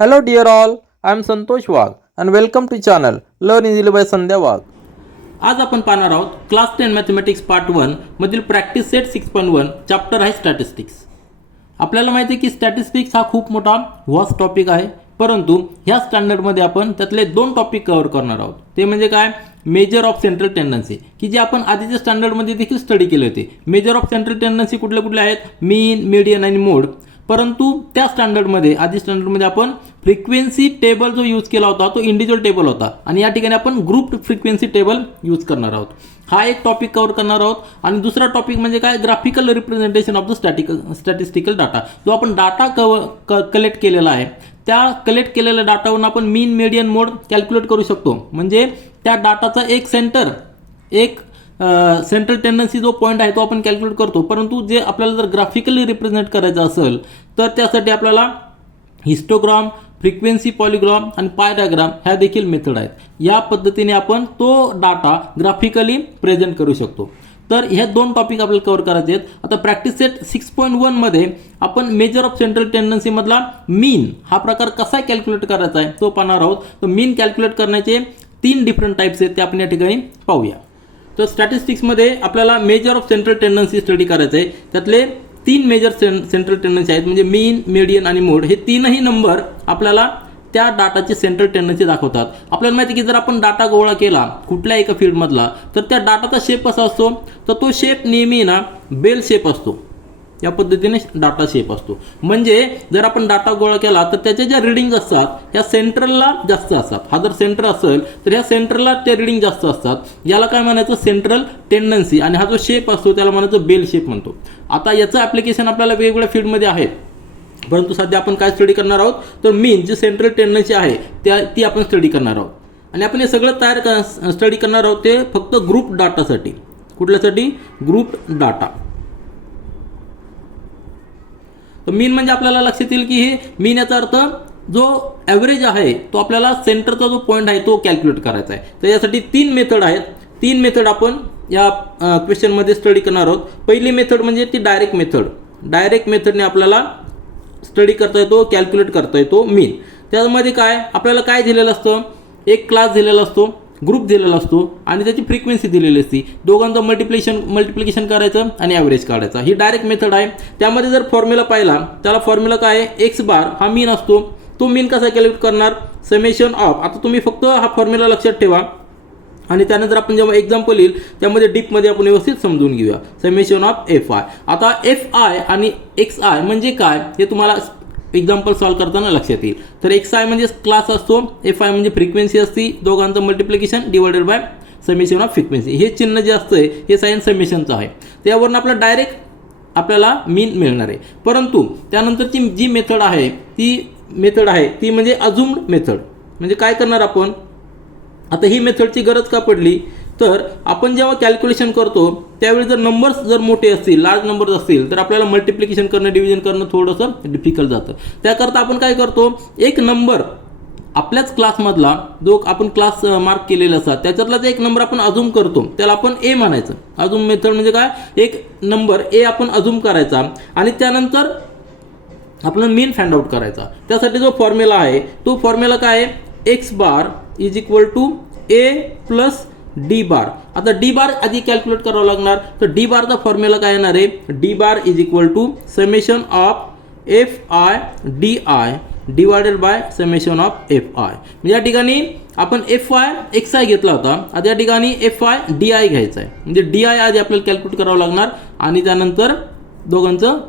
Hello dear all, I am Santosh Wagh and welcome to channel Learn Easily by संध्या वाघ. आज आपण पाहणार आहोत class 10 mathematics part 1 मधील practice set 6.1 chapter आहे statistics. आपल्याला माहिती आहे की स्टॅटिस्टिक्स हा खूप मोठा व्हास्ट टॉपिक आहे, परंतु ह्या स्टँडर्डमध्ये आपण त्यातले दोन टॉपिक कव्हर करणार आहोत. ते म्हणजे काय, मेजर ऑफ सेंट्रल टेंडन्सी, की जे आपण आधीच्या स्टँडर्डमध्ये देखील स्टडी केले होते. मेजर ऑफ सेंट्रल टेंडन्सी कुठले कुठले आहेत, मीन, मीडियन आणि मोड. परंतु त्या स्टँडर्डमध्ये आधी स्टँडर्डमध्ये आपण फ्रिक्वेन्सी टेबल जो यूज केला होता तो इंडिव्हिज्युअल टेबल होता आणि या ठिकाणी आपण ग्रुप फ्रिक्वेन्सी टेबल यूज करणार आहोत. हा एक टॉपिक कव्हर करणार आहोत. आणि दुसरा टॉपिक म्हणजे काय, graphical representation of the statistical data. जो आपण डाटा कलेक्ट केलेला आहे त्या कलेक्ट केलेल्या डाटावरून आपण मीन, मीडियन, मोड कॅल्क्युलेट करू शकतो. म्हणजे त्या डाटाचा एक सेंट्रल टेंडन्सी जो पॉईंट आहे तो आपण कॅल्क्युलेट करतो. परंतु जे आपल्याला जर ग्राफिकली रिप्रेझेंट करायचं असेल तर त्यासाठी आपल्याला हिस्टोग्राम, फ्रिक्वेन्सी पॉलिग्राम आणि पाय डायग्राम ह्या देखील मेथड आहेत. या पद्धतीने आपण तो डाटा ग्राफिकली प्रेझेंट करू शकतो. तर हे दोन टॉपिक आपल्याला कव्हर करायचे आहेत. आता प्रॅक्टिस सेट 6.1 मध्ये आपण मेजर ऑफ सेंट्रल टेंडन्सी मधला मीन हा प्रकार कसा कॅल्क्युलेट करायचा आहे तो पाहणार आहोत. तर मीन कॅल्क्युलेट करण्याचे 3 डिफरंट टाइप्स आहेत ते आपण या ठिकाणी पाहूया. तर स्टॅटिस्टिक्समध्ये आपल्याला measure of central tendency study करायचं आहे. त्यातले 3 मेजर सेंट्रल टेंडन्सी आहेत, म्हणजे मीन, मीडियन आणि मोड. हे तीनही नंबर आपल्याला त्या डाटाची सेंट्रल टेंडन्सी दाखवतात. आपल्याला माहिती की जर आपण डाटा गोळा केला कुठल्या एका फील्डमधला तर त्या डाटाचा शेप कसा असतो, तर तो शेप नेहमी ना बेल शेप असतो. या पद्धतीने डाटा शेप असतो. म्हणजे जर आपण डाटा गोळा केला तर त्याच्या ज्या रिडिंग असतात ह्या सेंट्रलला जास्त असतात. हा जर सेंटर असेल तर ह्या सेंटरला त्या रिडिंग जास्त असतात. याला काय म्हणायचं, सेंट्रल टेंडन्सी. आणि हा जो शेप असतो त्याला म्हणायचं बेल शेप म्हणतो. आता याचं ऍप्लिकेशन आपल्याला वेगवेगळ्या फील्डमध्ये आहे, परंतु सध्या आपण काय स्टडी करणार आहोत, तर मीन जी सेंट्रल टेंडन्सी आहे ती आपण स्टडी करणार आहोत. आणि आपण हे सगळं स्टडी करणार आहोत ते फक्त ग्रुप डाटासाठी. कुठल्यासाठी, ग्रुप डाटा. तर मीन म्हणजे आपल्याला लक्षात येईल की हे मीन याचा अर्थ जो ॲव्हरेज आहे तो आपल्याला सेंटरचा जो पॉईंट आहे तो कॅल्क्युलेट करायचा आहे. तर यासाठी 3 मेथड आहेत. 3 मेथड आपण या क्वेश्चनमध्ये स्टडी करणार आहोत. पहिली मेथड म्हणजे ती डायरेक्ट मेथड. डायरेक्ट मेथडने आपल्याला स्टडी करता येतो, कॅल्क्युलेट करता येतो मीन. त्यामध्ये काय आपल्याला काय दिलेलं असतं, एक क्लास दिलेला असतो, ग्रुप दिलेला असतो आणि त्याची फ्रिक्वेन्सी दिलेली असती. दोघांचं मल्टिप्लिकेशन करायचं आणि ॲव्हरेज काढायचा. ही डायरेक्ट मेथड आहे. त्यामध्ये जर फॉर्म्युला पाहिला त्याला फॉर्म्युला काय आहे, एक्स बार हा मीन असतो. तो मीन कसा कॅल्क्युलेट करणार, समेशन ऑफ. आता तुम्ही फक्त हा फॉर्म्युला लक्षात ठेवा आणि त्यानंतर आपण जेव्हा एक्झाम्पल येईल त्यामध्ये डीपमध्ये आपण व्यवस्थित समजून घेऊया. Summation of F I. आता एफ आय आणि एक्स आय म्हणजे काय हे तुम्हाला एक्झाम्पल सॉल्व करताना लक्षात येईल. तर एक्स आय म्हणजे क्लास असतो, एफ आय म्हणजे फ्रिक्वेन्सी असती. दोघांचं multiplication divided by summation of frequency. हे चिन्ह जे असतं हे साइन समेशनचं आहे. त्यावरून आपलं डायरेक्ट आपल्याला मीन मिळणार आहे. परंतु त्यानंतरची जी मेथड आहे ती म्हणजे अझूम्ड मेथड. म्हणजे काय करणार आपण, आता ही मेथडची गरज का पडली, तर आपण जेव्हा कॅल्क्युलेशन करतो त्यावेळी जर नंबर्स जर मोठे असतील, लार्ज नंबर्स असतील तर आपल्याला मल्टिप्लिकेशन करणं, डिव्हिजन करणं थोडंसं डिफिकल्ट जातं. त्याकरता आपण काय करतो, एक नंबर आपल्याच क्लासमधला जो आपण क्लास मार्क केलेला असतात त्याच्यातलाच एक नंबर आपण अझूम करतो, त्याला आपण ए म्हणायचं. अझूम मेथड म्हणजे काय, एक नंबर ए आपण अझूम करायचा आणि त्यानंतर आपण मीन फाइंड आउट करायचा. त्यासाठी जो फॉर्म्युला आहे तो फॉर्म्युला काय आहे, X bar is equal to A plus D bar. आता डी बार आधी कॅल्क्युलेट करावं लागणार. तर डी बारचा फॉर्म्युला काय येणार आहे, D bar is equal to summation of F I D I divided by summation of F I. म्हणजे या ठिकाणी आपण एफ आय एक्स आय घेतला होता, आता या ठिकाणी एफ आय डी आय घ्यायचा आहे. म्हणजे डी आय आधी आपल्याला कॅल्क्युलेट करावं लागणार आणि त्यानंतर दोघांचं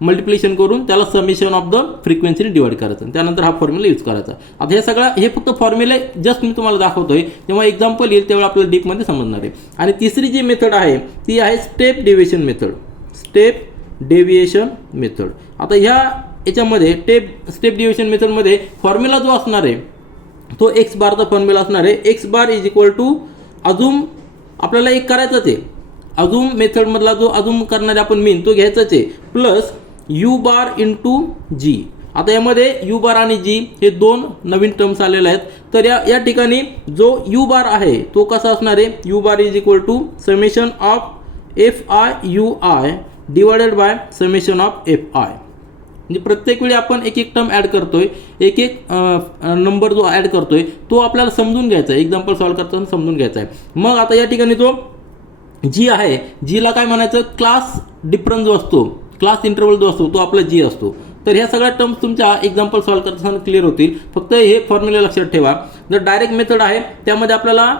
मल्टिप्लिकेशन करून त्याला समेशन ऑफ द फ्रिक्वेन्सीने डिवाइड करायचं. त्यानंतर हा फॉर्म्युला यूज करायचा. आता हे फक्त फॉर्म्युले जस्ट मी तुम्हाला दाखवतोय, तेव्हा एक्झाम्पल येईल तेव्हा आपल्याला डीपमध्ये समजणार आहे. आणि तिसरी जी मेथड आहे ती आहे step deviation method. Step deviation method. आता याच्यामध्ये स्टेप डेव्हिएशन मेथडमध्ये फॉर्म्युला जो असणार आहे तो एक्स बारचा फॉर्म्युला असणार आहे. X bar is equal to assumed, आपल्याला एक करायचंच आहे. अझूम मेथडमधला जो अझूम करणारे आपण मीन तो घ्यायचाच आहे, plus U bar into G. आता यामध्ये यू बार आणि जी हे 2 नवीन टर्म्स आलेले आहेत. तर या ठिकाणी जो यू बार आहे तो कसा असणार आहे, U bar is equal to summation of F I U I divided by summation of F I. म्हणजे प्रत्येक वेळी आपण एक एक टर्म ॲड करतोय, एक एक नंबर जो ॲड करतोय तो आपल्याला समजून घ्यायचा आहे, एक्झाम्पल सॉल्व्ह करताना समजून घ्यायचा आहे. मग आता या ठिकाणी जो जी आहे, जीला काय म्हणायचं, क्लास डिफरन्स जो असतो, क्लास इंटरवल जो असतो तो आपला जी असतो. तर ह्या सगळ्या टर्म्स तुमच्या एक्झाम्पल सॉल्व्ह करताना क्लिअर होतील. फक्त हे फॉर्म्युला लक्षात ठेवा. जर डायरेक्ट मेथड आहे त्यामध्ये आपल्याला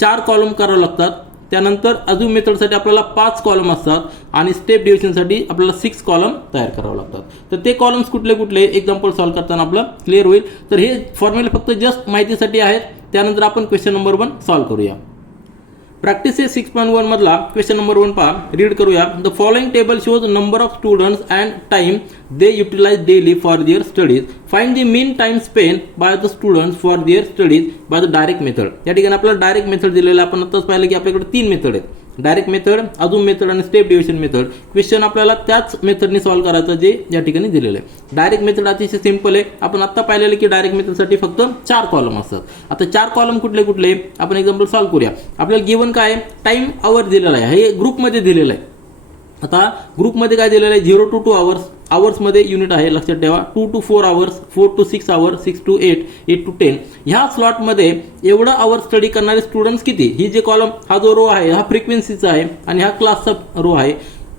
4 कॉलम करावे लागतात, त्यानंतर अजून मेथडसाठी आपल्याला 5 कॉलम असतात आणि स्टेप डिव्हिजनसाठी आपल्याला 6 कॉलम तयार करावे लागतात. तर ते कॉलम्स कुठले कुठले एक्झाम्पल सॉल्व्ह करताना आपलं क्लिअर होईल. तर हे फॉर्म्युला फक्त जस्ट माहितीसाठी आहेत. त्यानंतर आपण क्वेश्चन नंबर 1 सॉल्व्ह करूया. प्रॅक्टिस 6.1 मधला क्वेश्चन नंबर 1 पहा, रीड करूया. The following table shows number of students and time they utilise daily for their studies. Find the mean time spend by the students for their studies by the direct method. या ठिकाणी आपल्याला direct method दिलेला, आपण आताच पाहिलं की आपल्याकडे 3 method आहेत, डायरेक्ट मेथड, अजून मेथड आणि स्टेप डिव्हिजन मेथड. क्वेश्चन आपल्याला त्याच मेथडने सॉल्व्ह करायचं जे या ठिकाणी दिलेलं आहे. डायरेक्ट मेथड अतिशय सिंपल आहे. आपण आता पाहिलेलं की डायरेक्ट मेथडसाठी फक्त 4 कॉलम असतात. आता 4 कॉलम कुठले कुठले आपण एक्झाम्पल सॉल्व्ह करूया. आपल्याला गिवन काय, टाइम आवर दिलेला आहे, हे ग्रुपमध्ये दिलेलं आहे. आता ग्रुपमध्ये काय दिलेलं आहे, 0 to 2 आवर्स, आवर्समध्ये युनिट आहे लक्षात ठेवा. 2 to 4 hours, 4 to 6 hours, 6 to 8, 8 to 10. ह्या स्लॉटमध्ये एवढं आवर स्टडी करणारे स्टुडंट्स किती. ही जे कॉलम, हा जो रो आहे हा फ्रिक्वेन्सीचा आहे आणि हा क्लासचा रो आहे.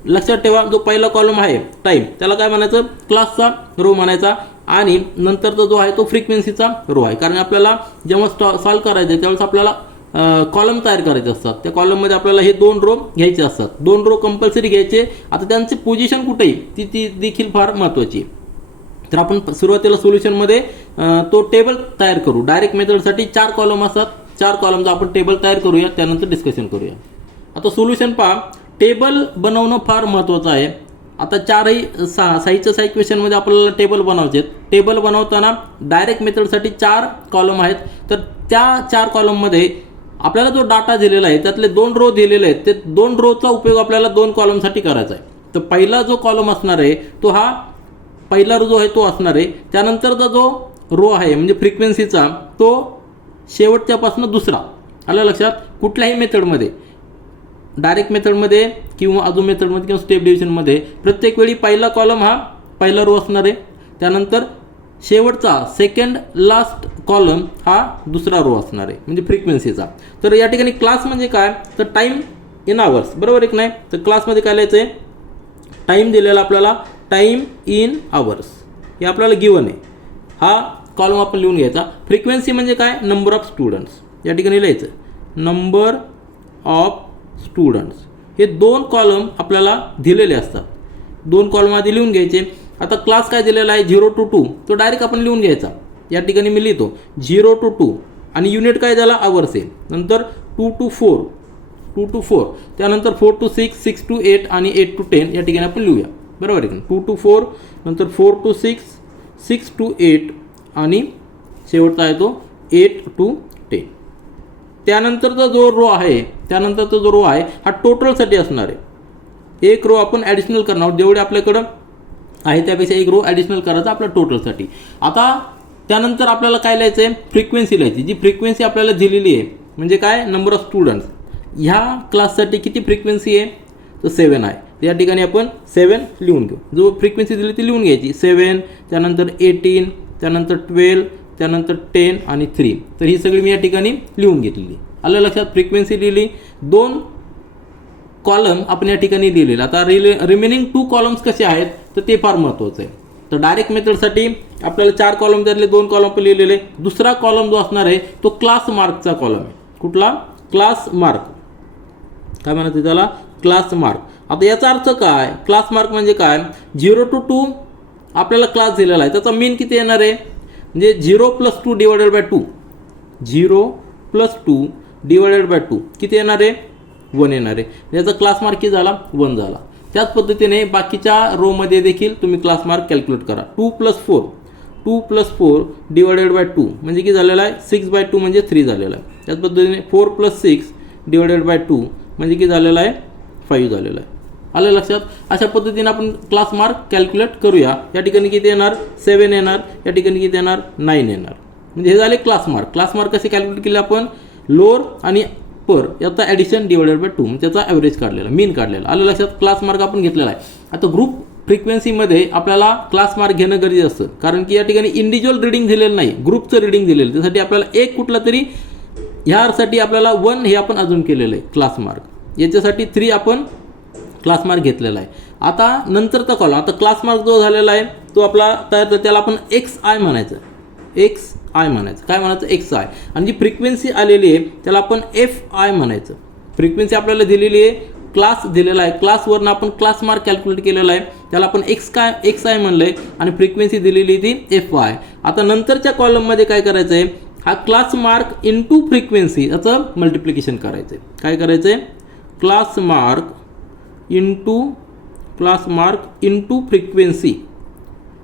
लक्षात ठेवा, जो पहिला कॉलम आहे टाइम, त्याला काय म्हणायचं, क्लासचा रो म्हणायचा, आणि नंतरचा जो आहे तो फ्रिक्वेन्सीचा रो आहे. कारण आपल्याला जेव्हा सॉल्व्ह करायचं आहे त्यावेळेस आपल्याला कॉलम तयार करायचे असतात. त्या कॉलममध्ये आपल्याला हे 2 रो घ्यायचे असतात, 2 रो कंपल्सरी घ्यायचे. आता त्यांची पोझिशन कुठे आहे ती देखील फार महत्त्वाची. तर आपण सुरुवातीला सोल्युशनमध्ये तो टेबल तयार करू. डायरेक्ट मेथडसाठी 4 कॉलम असतात, 4 कॉलमचा आपण टेबल तयार करूया, त्यानंतर डिस्कशन करूया. आता सोल्युशन पहा, टेबल बनवणं फार महत्त्वाचं आहे. आता 6 क्वेश्चनमध्ये आपल्याला टेबल बनवायचे आहेत. टेबल बनवताना डायरेक्ट मेथडसाठी 4 कॉलम आहेत. तर त्या 4 कॉलममध्ये आपल्याला जो डाटा दिलेला आहे त्यातले 2 रो दिलेले आहेत, ते 2 रोचा उपयोग आपल्याला 2 कॉलमसाठी करायचा आहे. तर पहिला जो कॉलम असणार आहे तो हा पहिला रो जो आहे तो असणार आहे. त्यानंतरचा जो रो आहे म्हणजे फ्रिक्वेन्सीचा, तो शेवटच्यापासून दुसरा. आलं लक्षात. कुठल्याही मेथडमध्ये, डायरेक्ट मेथडमध्ये किंवा अजून मेथडमध्ये किंवा स्टेप डिव्हिजनमध्ये प्रत्येक वेळी पहिला कॉलम हा पहिला रो असणार आहे, त्यानंतर शेवटचा सेकंड लास्ट कॉलम हा दुसरा रो असणार आहे म्हणजे फ्रिक्वेन्सीचा. तर या ठिकाणी क्लास म्हणजे काय, तर टाइम इन आवर्स, बरोबर आहे की नाही. तर क्लासमध्ये काय लिहायचं आहे, टाइम दिलेला आपल्याला, टाइम इन आवर्स हे आपल्याला गिवन आहे. हा कॉलम आपण लिहून घ्यायचा. फ्रिक्वेन्सी म्हणजे काय, नंबर ऑफ स्टुडंट्स, या ठिकाणी लिहायचं नंबर ऑफ स्टुडंट्स. हे 2 कॉलम आपल्याला दिलेले असतात, 2 कॉलम आधी लिहून घ्यायचे. आता क्लास काय दिलेला आहे 0 to 2, तो डायरेक्ट आपण लिहून घ्यायचा. या ठिकाणी मी लिहितो 0 to 2 आणि युनिट काय झाला, आवर्स आहे. नंतर 2 to 4, त्यानंतर 4 to 6, 6 to 8 आणि 8 to 10 या ठिकाणी आपण लिहूया, बरोबर आहे. 2 to 4, नंतर 4 to 6, 6 to 8 आणि शेवटचा आहे तो 8 to 10. त्यानंतरचा जो रो आहे हा टोटलसाठी असणार आहे. एक रो आपण ॲडिशनल करणार आहोत, जेवढे आपल्याकडं आहे त्यापेक्षा एक रो ॲडिशनल करायचा आपल्या टोटलसाठी. आता त्यानंतर आपल्याला काय लिहायचं आहे, फ्रिक्वेन्सी लिहायची. जी फ्रिक्वेन्सी आपल्याला दिलेली आहे म्हणजे काय, नंबर ऑफ स्टुडंट्स. ह्या क्लाससाठी किती फ्रिक्वेन्सी आहे, तर 7 आहे. या ठिकाणी आपण 7 लिहून घेऊ. जो फ्रिक्वेन्सी दिली ती लिहून घ्यायची, 7, त्यानंतर 18, त्यानंतर 12, त्यानंतर 10 आणि 3. तर ही सगळी मी या ठिकाणी लिहून घेतलेली. आलं लक्षात. फ्रिक्वेन्सी लिहिली, 2 कॉलम आपण या ठिकाणी लिहिलेले. आता रिमेनिंग 2 कॉलम्स कसे आहेत तर ते फार महत्त्वाचं आहे. तर डायरेक्ट मेथडसाठी आपल्याला 4 कॉलम त्यातले 2 कॉलम पण लिहिलेले. दुसरा कॉलम जो असणार आहे तो क्लास मार्कचा कॉलम आहे. कुठला, क्लास मार्क, काय म्हणतात त्याला, क्लास मार्क. आता याचा अर्थ काय, क्लास मार्क म्हणजे काय, 0 to 2 आपल्याला क्लास दिलेला आहे, त्याचा मीन किती येणार आहे, म्हणजे 0 + 2 डिवायडेड बाय 2, 0 + 2 डिवायडेड बाय 2 किती येणार आहे, 1 येणार आहे. याचा क्लास मार्क किती झाला, 1 झाला. त्याच पद्धतीने बाकीच्या रोमध्ये देखील तुम्ही क्लास मार्क कॅल्क्युलेट करा. 2 + 4 डिवायडेड बाय 2 म्हणजे किती झालेला आहे, 6/2 म्हणजे 3 झालेला आहे. त्याच पद्धतीने 4 + 6 डिवायडेड बाय 2 म्हणजे किती झालेला आहे, 5 झालेला आहे. आलं लक्षात. अशा पद्धतीने आपण क्लास मार्क कॅल्क्युलेट करूया. या ठिकाणी किती येणार, 7 येणार, या ठिकाणी किती येणार, 9 येणार. म्हणजे हे झाले क्लास मार्क. क्लास मार्क कसे कॅल्क्युलेट केले आपण, लोअर आणि पर याचा ॲडिशन डिवायडेड बाय 2 त्याचा ॲव्हरेज काढलेला, मीन काढलेला. आलं लक्षात. क्लास मार्क आपण घेतलेला आहे. आता ग्रुप फ्रिक्वेन्सीमध्ये आपल्याला क्लास मार्क घेणं गरजेचं असतं, कारण की या ठिकाणी इंडिव्हिज्युअल रिडिंग दिलेलं नाही, ग्रुपचं रिडिंग दिलेलं. त्यासाठी आपल्याला एक कुठला तरी ह्यासाठी आपल्याला 1 हे आपण अजून केलेलं आहे क्लास मार्क, याच्यासाठी 3 आपण क्लास मार्क घेतलेला आहे. आता नंतरचा कॉलम, आता क्लास मार्क जो झालेला आहे तो आपला तयार, तर त्याला आपण XI म्हणायचं, XI म्हणायचं. काय म्हणायचं? XI. आणि जी फ्रिक्वेन्सी आलेली आहे त्याला आपण FI म्हणायचं. फ्रिक्वेन्सी आपल्याला दिलेली आहे, क्लास दिलेला आहे, क्लासवरनं आपण क्लास मार्क कॅल्क्युलेट केलेला आहे, त्याला आपण XI म्हणलं आहे, आणि फ्रिक्वेन्सी दिलेली ती FI. आता नंतरच्या कॉलममध्ये काय करायचं आहे, हा क्लास मार्क इंटू फ्रिक्वेन्सी याचं मल्टिप्लिकेशन करायचं आहे. काय करायचं आहे? क्लास मार्क इंटू फ्रिक्वेन्सी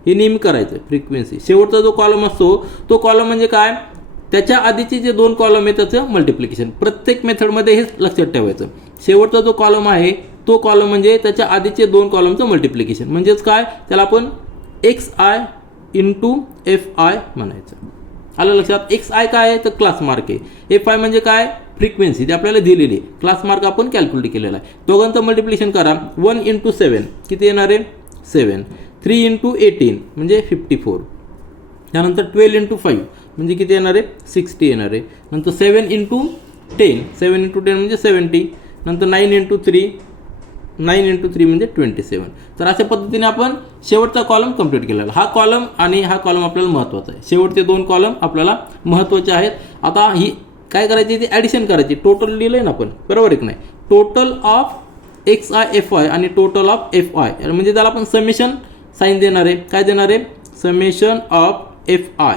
हे नेहमी करायचं आहे. फ्रिक्वेन्सी शेवटचा जो कॉलम असतो तो कॉलम म्हणजे काय, त्याच्या आधीचे जे 2 कॉलम आहे त्याचं मल्टिप्लिकेशन. प्रत्येक मेथडमध्ये हेच लक्षात ठेवायचं. शेवटचा जो कॉलम आहे तो कॉलम म्हणजे त्याच्या आधीचे 2 कॉलमचं मल्टिप्लिकेशन. म्हणजेच काय, त्याला आपण XI इंटू FI म्हणायचं. आलं लक्षात? XI काय आहे तर क्लास मार्क आहे, FI म्हणजे काय, फ्रिक्वेन्सी ती आपल्याला दिलेली आहे, क्लास मार्क आपण कॅल्क्युलेट केलेला आहे. दोघांचं मल्टिप्लिकेशन करा. 1 इंटू 7 किती येणार आहे? 7. 3 इंटू 18 म्हणजे 54. त्यानंतर 12 इंटू 5 म्हणजे किती येणार आहे? 60 येणार आहे. नंतर 7 इंटू 10 म्हणजे 70. नंतर 9 इंटू 3 म्हणजे 27. तर अशा पद्धतीने आपण शेवटचा कॉलम कंप्लीट केलेला. हा कॉलम आणि हा कॉलम आपल्याला महत्त्वाचा आहे. शेवटचे 2 कॉलम आपल्याला महत्त्वाचे आहेत. आता ही काय करायची, ती ॲडिशन करायची. टोटल लिहिलं आहे ना आपण, बरोबर आहे की नाही? टोटल ऑफ XI FI आणि टोटल ऑफ FI, म्हणजे त्याला आपण समेशन साईन देणार आहे. काय देणार आहे? समेशन ऑफ FI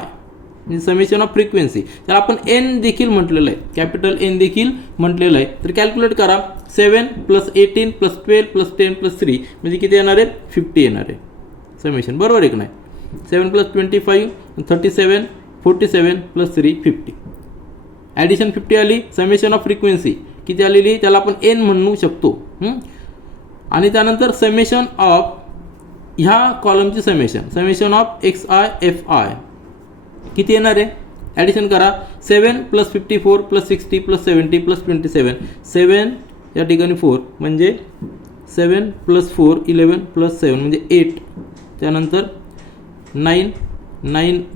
म्हणजे समेशन ऑफ फ्रिक्वेन्सी. त्याला आपण N देखील म्हटलेलं आहे, कॅपिटल N देखील म्हटलेलं आहे. तर कॅल्क्युलेट करा. 7 + 18 + 12 + 10 + 3 म्हणजे किती येणार आहे? 50 येणार आहे समेशन, बरोबर आहे की नाही? 7 + 25 37, 47 + 3 50. ॲडिशन 50 आली. समेशन ऑफ फ्रिक्वेन्सी किती आलेली, त्याला आपण N म्हणू शकतो. आणि त्यानंतर समेशन ऑफ ह्या कॉलमची समेशन ऑफ XI FI किती येणार आहे? ॲडिशन करा. 7 + 54 + 60 + 70 + 27. 7 या ठिकाणी 4 म्हणजे 7 + 4 11 + 7 म्हणजे 8. त्यानंतर 9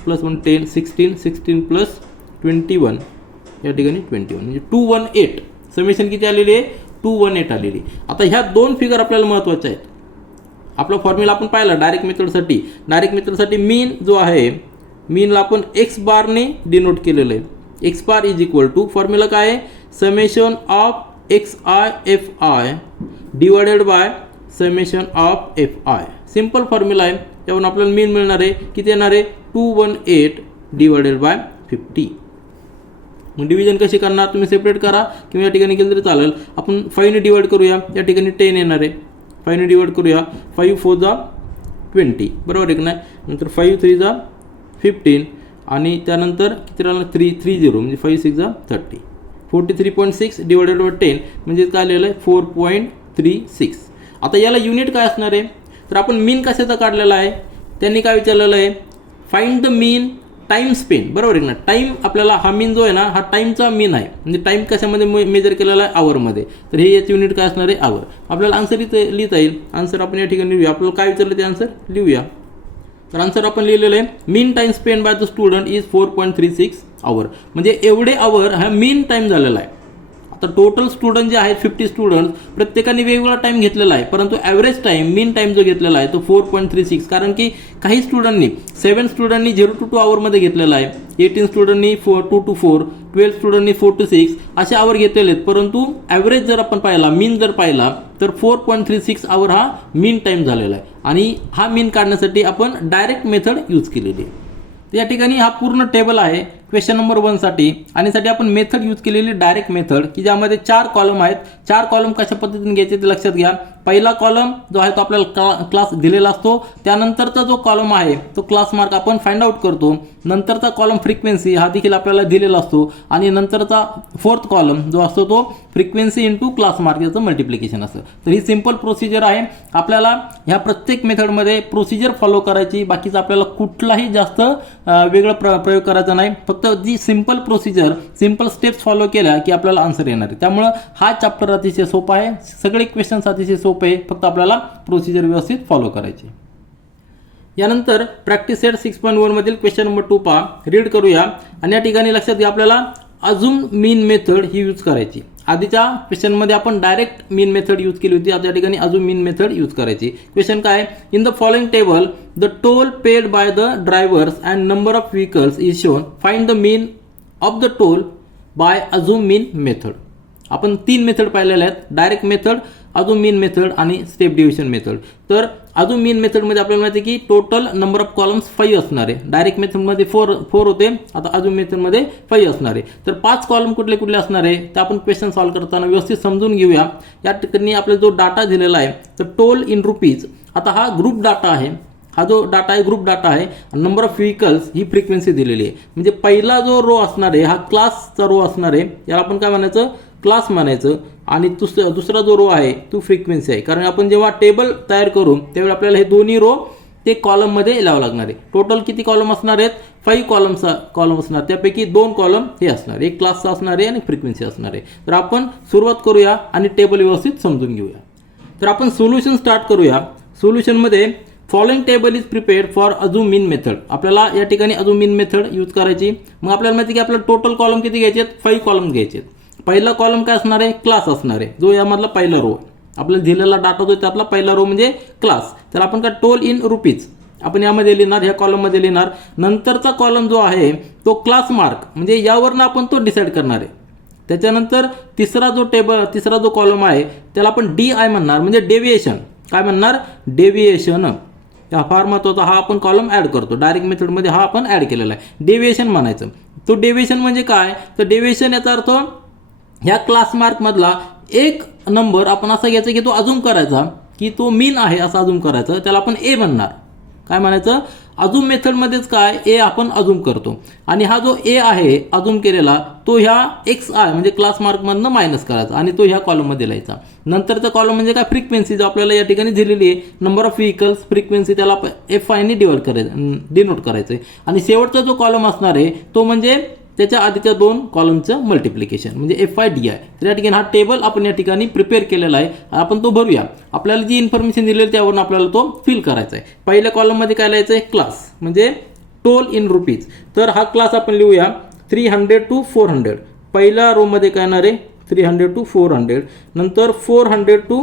+ 1 10 16 16 + 21 या ठिकाणी 21 म्हणजे 218. समेशन किती आलेली आहे? 218 आलेली. आता ह्या 2 फिगर आपल्याला महत्त्वाच्या आहेत. आपला फॉर्म्युला आपण पाहिला डायरेक्ट मेथडसाठी मीन जो आहे, मीनला आपण X बारने डिनोट केलेलं आहे. X bar is equal to, formula काय आहे? Summation of XI FI divided by summation of FI. Simple formula आहे. त्यावरून आपल्याला मीन मिळणार आहे. किती येणार आहे? 218 डिवायडेड बाय 50. मग डिव्हिजन कशी करणार? तुम्ही सेपरेट करा किंवा या ठिकाणी केलं तरी चालेल. आपण 5ने डिवाइड करूया. या ठिकाणी 10 येणार आहे. 5ने डिवाइड करूया. 5 4 जा 20, बरोबर आहे की नाही? नंतर 5 3 जा 15 आणि त्यानंतर किती राहिलं? 330 म्हणजे 5 6 जा 30. 43.6 डिवायडेड बाय 10 म्हणजे काय आलेलं आहे? 4.36. आता याला युनिट काय असणार आहे? तर आपण मीन कशाचा काढलेला आहे? त्यांनी काय विचारलेलं आहे? Find the mean time Spain, बरोबर आहे ना? टाईम आपल्याला हा मीन जो आहे ना, हा टाईमचा मीन आहे. म्हणजे टाईम कशामध्ये मेजर केलेला आहे? आवरमध्ये. तर हे याचे युनिट काय असणार आहे? आवर. आपल्याला आन्सर इथे लिहिता येईल. आन्सर आपण या ठिकाणी लिहूया. आपल्याला काय विचारलं ते आन्सर लिहूया. तर आन्सर आपण लिहिलेलं आहे, mean time spend by the student is 4.36 hour. म्हणजे एवढे आवर हा मीन टाईम झालेला आहे. आता टोटल स्टुडंट जे आहेत 50 स्टुडंट, प्रत्येकाने वेगवेगळा टाईम घेतलेला आहे, परंतु ॲव्हरेज टाईम मीन टाईम जो घेतलेला आहे तो 4.36. कारण की काही स्टुडंटनी 7 स्टुडंटनी 0 to 2 आवरमध्ये घेतलेला आहे, 18 स्टुडंटनी 2 to 4, 12 स्टुडंटनी 4 to 6 असे आवर घेतलेले आहेत. परंतु ॲव्हरेज जर आपण पाहिला, मीन जर पाहिला तर 4.36 आवर हा मीन टाईम झालेला आहे. आणि हा मीन काढण्यासाठी आपण डायरेक्ट मेथड यूज केलेली आहे. या ठिकाणी हा पूर्ण टेबल आहे क्वेश्चन नंबर 1 साठी. आणि साठी आपण मेथड यूज केलेली डायरेक्ट मेथड, की ज्यामध्ये 4 कॉलम आहेत. 4 कॉलम कशा पद्धतीने घ्यायचे ते लक्षात घ्या. पहिला कॉलम जो आहे तो आपल्याला क्लास दिलेला असतो. त्यानंतरचा जो कॉलम आहे तो क्लास मार्क आपण फाइंड आउट करतो. नंतरचा कॉलम फ्रिक्वेन्सी हा देखील आपल्याला दिलेला असतो. आणि नंतरचा 4th कॉलम जो असतो तो फ्रिक्वेन्सी इंटू क्लास मार्क याचं मल्टिप्लिकेशन असतं. तर ही सिंपल प्रोसिजर आहे. आपल्याला ह्या प्रत्येक मेथडमध्ये प्रोसिजर फॉलो करायची, बाकीचा आपल्याला कुठलाही जास्त वेगळा प्रयोग करायचा नाही. फक्त जी simple procedure, simple steps follow केल्या की आपल्याला आन्सर येणार आहे. त्यामुळं हा चॅप्टर अतिशय सोपा आहे. सगळे क्वेश्चन्स अतिशय सोपे सोपं आहे, फक्त आपल्याला प्रोसिजर व्यवस्थित फॉलो करायची. यानंतर प्रॅक्टिस सेट 6.1 मधील क्वेश्चन नंबर 2 पहा, रीड करूया. आणि या ठिकाणी लक्षात घ्या आपल्याला अजून मीन मेथड ही यूज करायची. आधीच्या क्वेश्चनमध्ये आपण डायरेक्ट मीन मेथड यूज केली होती, आता या ठिकाणी अजून मीन मेथड यूज करायची. क्वेश्चन काय, in the following table the toll paid by the drivers and number of vehicles is shown, find the mean of the toll by assumed mean method. आपण 3 method पाहिलेल्या आहेत, direct method, assumed mean method आणि step division method. तर assumed mean मेथडमध्ये आपल्याला माहिती आहे की टोटल नंबर ऑफ कॉलम्स 5 असणार आहे. डायरेक्ट मेथडमध्ये 4 होते, आता अजूम मेथडमध्ये 5 असणार आहे. तर 5 कॉलम कुठले कुठले असणार आहे ते आपण क्वेश्चन सॉल्व्ह करताना व्यवस्थित समजून घेऊया. या ठिकाणी आपला जो डाटा दिलेला आहे तर टोल इन रुपीज, आता हा ग्रुप डाटा आहे, हा जो डाटा आहे ग्रुप डाटा आहे. Number of vehicles he frequency दिलेली आहे. म्हणजे पहिला जो रो असणार आहे हा क्लासचा रो असणार आहे, याला आपण काय म्हणायचं, क्लास म्हणायचं. आणि दुसरा जो रो आहे तो फ्रिक्वेन्सी आहे, कारण आपण जेव्हा टेबल तयार करू त्यावेळी आपल्याला हे दोन्ही रो ते कॉलममध्ये लावावं लागणार आहे. टोटल किती कॉलम असणार आहेत, 5 कॉलम असणार, त्यापैकी 2 कॉलम हे असणार, एक क्लासचा असणार आहे आणि फ्रिक्वेन्सी असणार आहे. तर आपण सुरुवात करूया आणि टेबल व्यवस्थित समजून घेऊया. तर आपण सोल्युशन स्टार्ट करूया. सोल्युशनमध्ये following table is prepared for assumed mean method, आपल्याला या ठिकाणी अजूम मीन मेथड यूज करायची. मग आपल्याला माहिती की आपल्याला टोटल कॉलम किती घ्यायचे आहेत, 5 कॉलम घ्यायचे आहेत. पहिला कॉलम काय असणार आहे, क्लास असणार आहे, जो यामधला पहिला रो आपल्याला दिलेला डाटा जो त्यातला पहिला रो म्हणजे क्लास. तर आपण काय टोल इन रुपीज आपण यामध्ये लिहिणार, ह्या कॉलममध्ये लिहिणार. नंतरचा कॉलम जो आहे तो क्लास मार्क, म्हणजे यावरनं आपण तो डिसाईड करणार आहे. त्याच्यानंतर तिसरा जो कॉलम आहे त्याला आपण DI म्हणणार, म्हणजे डेव्हिएशन. काय म्हणणार, डेव्हिएशन. हा फार महत्त्वाचा, हा आपण कॉलम ॲड करतो डायरेक्ट मेथडमध्ये, हा आपण ॲड केलेला आहे, डेव्हिएशन म्हणायचं. तो डेव्हिएशन म्हणजे काय, तर डेव्हिएशन याचा अर्थ ह्या क्लास मार्कमधला एक नंबर आपण असा घ्यायचा की तो अजूम करायचा की तो मीन आहे असं अजूम करायचं, त्याला आपण ए म्हणणार. काय म्हणायचं, अजूम मेथडमध्येच काय ए आपण अजूम करतो. आणि हा जो ए आहे अजूम केलेला तो ह्या XI म्हणजे क्लास मार्कमधनं मायनस करायचा आणि तो ह्या कॉलममध्ये लिहायचा. नंतरचा कॉलम म्हणजे काय, फ्रिक्वेन्सी जो आपल्याला या ठिकाणी दिलेली आहे, नंबर ऑफ व्हेकल्स फ्रिक्वेन्सी, त्याला FI ने डिनोट करायचं आहे. आणि शेवटचा जो कॉलम असणार आहे तो म्हणजे त्याच्या आधीच्या 2 कॉलमचं मल्टिप्लिकेशन म्हणजे FI/DI. तर या ठिकाणी हा टेबल आपण या ठिकाणी प्रिपेअर केलेला आहे, आपण तो भरूया. आपल्याला जी इन्फॉर्मेशन दिलेली त्यावरून आपल्याला तो फिल करायचा आहे. पहिल्या कॉलममध्ये काय लिहायचं आहे, क्लास म्हणजे टोल इन रुपीज. तर हा क्लास आपण लिहूया 300 to 400. पहिल्या रोमध्ये काय येणार आहे, 300 to 400. नंतर 400 to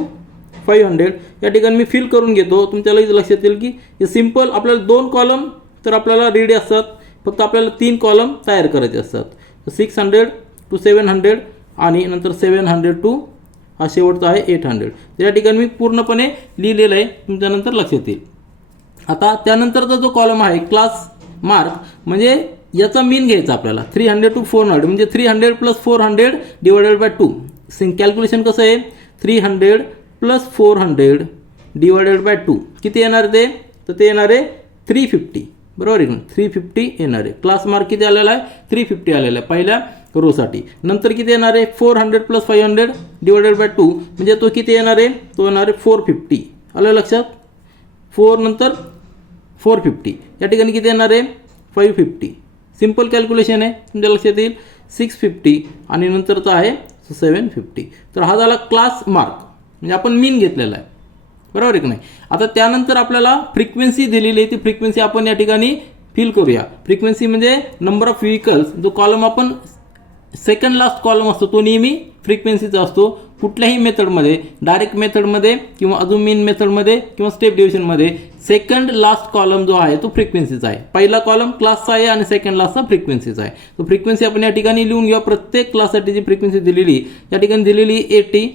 500. या ठिकाणी मी फिल करून घेतो, तुमच्याला लक्षात येईल की हे सिम्पल. आपल्याला 2 कॉलम तर आपल्याला रेडी असतात, फक्त आपल्याला 3 कॉलम तयार करायचे असतात. 600 to 700 आणि नंतर 700 to हा शेवटचा आहे 800. तर या ठिकाणी मी पूर्णपणे लिहिलेलं आहे, तुमच्यानंतर लक्षात येईल. आता त्यानंतरचा जो कॉलम आहे क्लास मार्क, म्हणजे याचा मीन घ्यायचा आपल्याला 300 to 400, म्हणजे 300 + 400 डिवायडेड बाय 2. कॅल्क्युलेशन कसं आहे, 300 + 400 डिवायडेड बाय 2 किती येणार ते, तर ते येणार आहे 350. बरोबर आहे, 350 येणार आहे. क्लास मार्क किती आलेला आहे, 350 आलेला आहे पहिल्या रोसाठी. नंतर किती येणार आहे, 400 + 500 डिवायडेड बाय 2, म्हणजे तो किती येणार आहे, तो येणार आहे 450. आलं लक्षात, 4 नंतर 450. या ठिकाणी किती येणार आहे, 550. सिम्पल कॅल्क्युलेशन आहे, तुमच्या लक्षात येईल. 650 आणि नंतरचा आहे 750. तर हा झाला क्लास मार्क, म्हणजे आपण मीन घेतलेला आहे. बरोबर आहे की नाही. आता त्यानंतर आपल्याला फ्रिक्वेन्सी दिलेली आहे, ती फ्रिक्वेन्सी आपण या ठिकाणी फिल करूया. फ्रिक्वेन्सी म्हणजे नंबर ऑफ व्हेकल्स, जो कॉलम आपण सेकंड लास्ट कॉलम असतो तो नेहमी फ्रिक्वेन्सीचा असतो. कुठल्याही मेथडमध्ये, डायरेक्ट मेथडमध्ये किंवा अजून मीन मेथडमध्ये किंवा स्टेप डिव्हिजनमध्ये सेकंड लास्ट कॉलम जो आहे तो फ्रिक्वेन्सीचा आहे. पहिला कॉलम क्लासचा आहे आणि सेकंड लास्टचा फ्रिक्वेन्सीचा आहे. तो फ्रिक्वेन्सी आपण या ठिकाणी लिहून घेऊया. प्रत्येक क्लाससाठी जी फ्रिक्वेन्सी दिलेली या ठिकाणी दिलेली 80,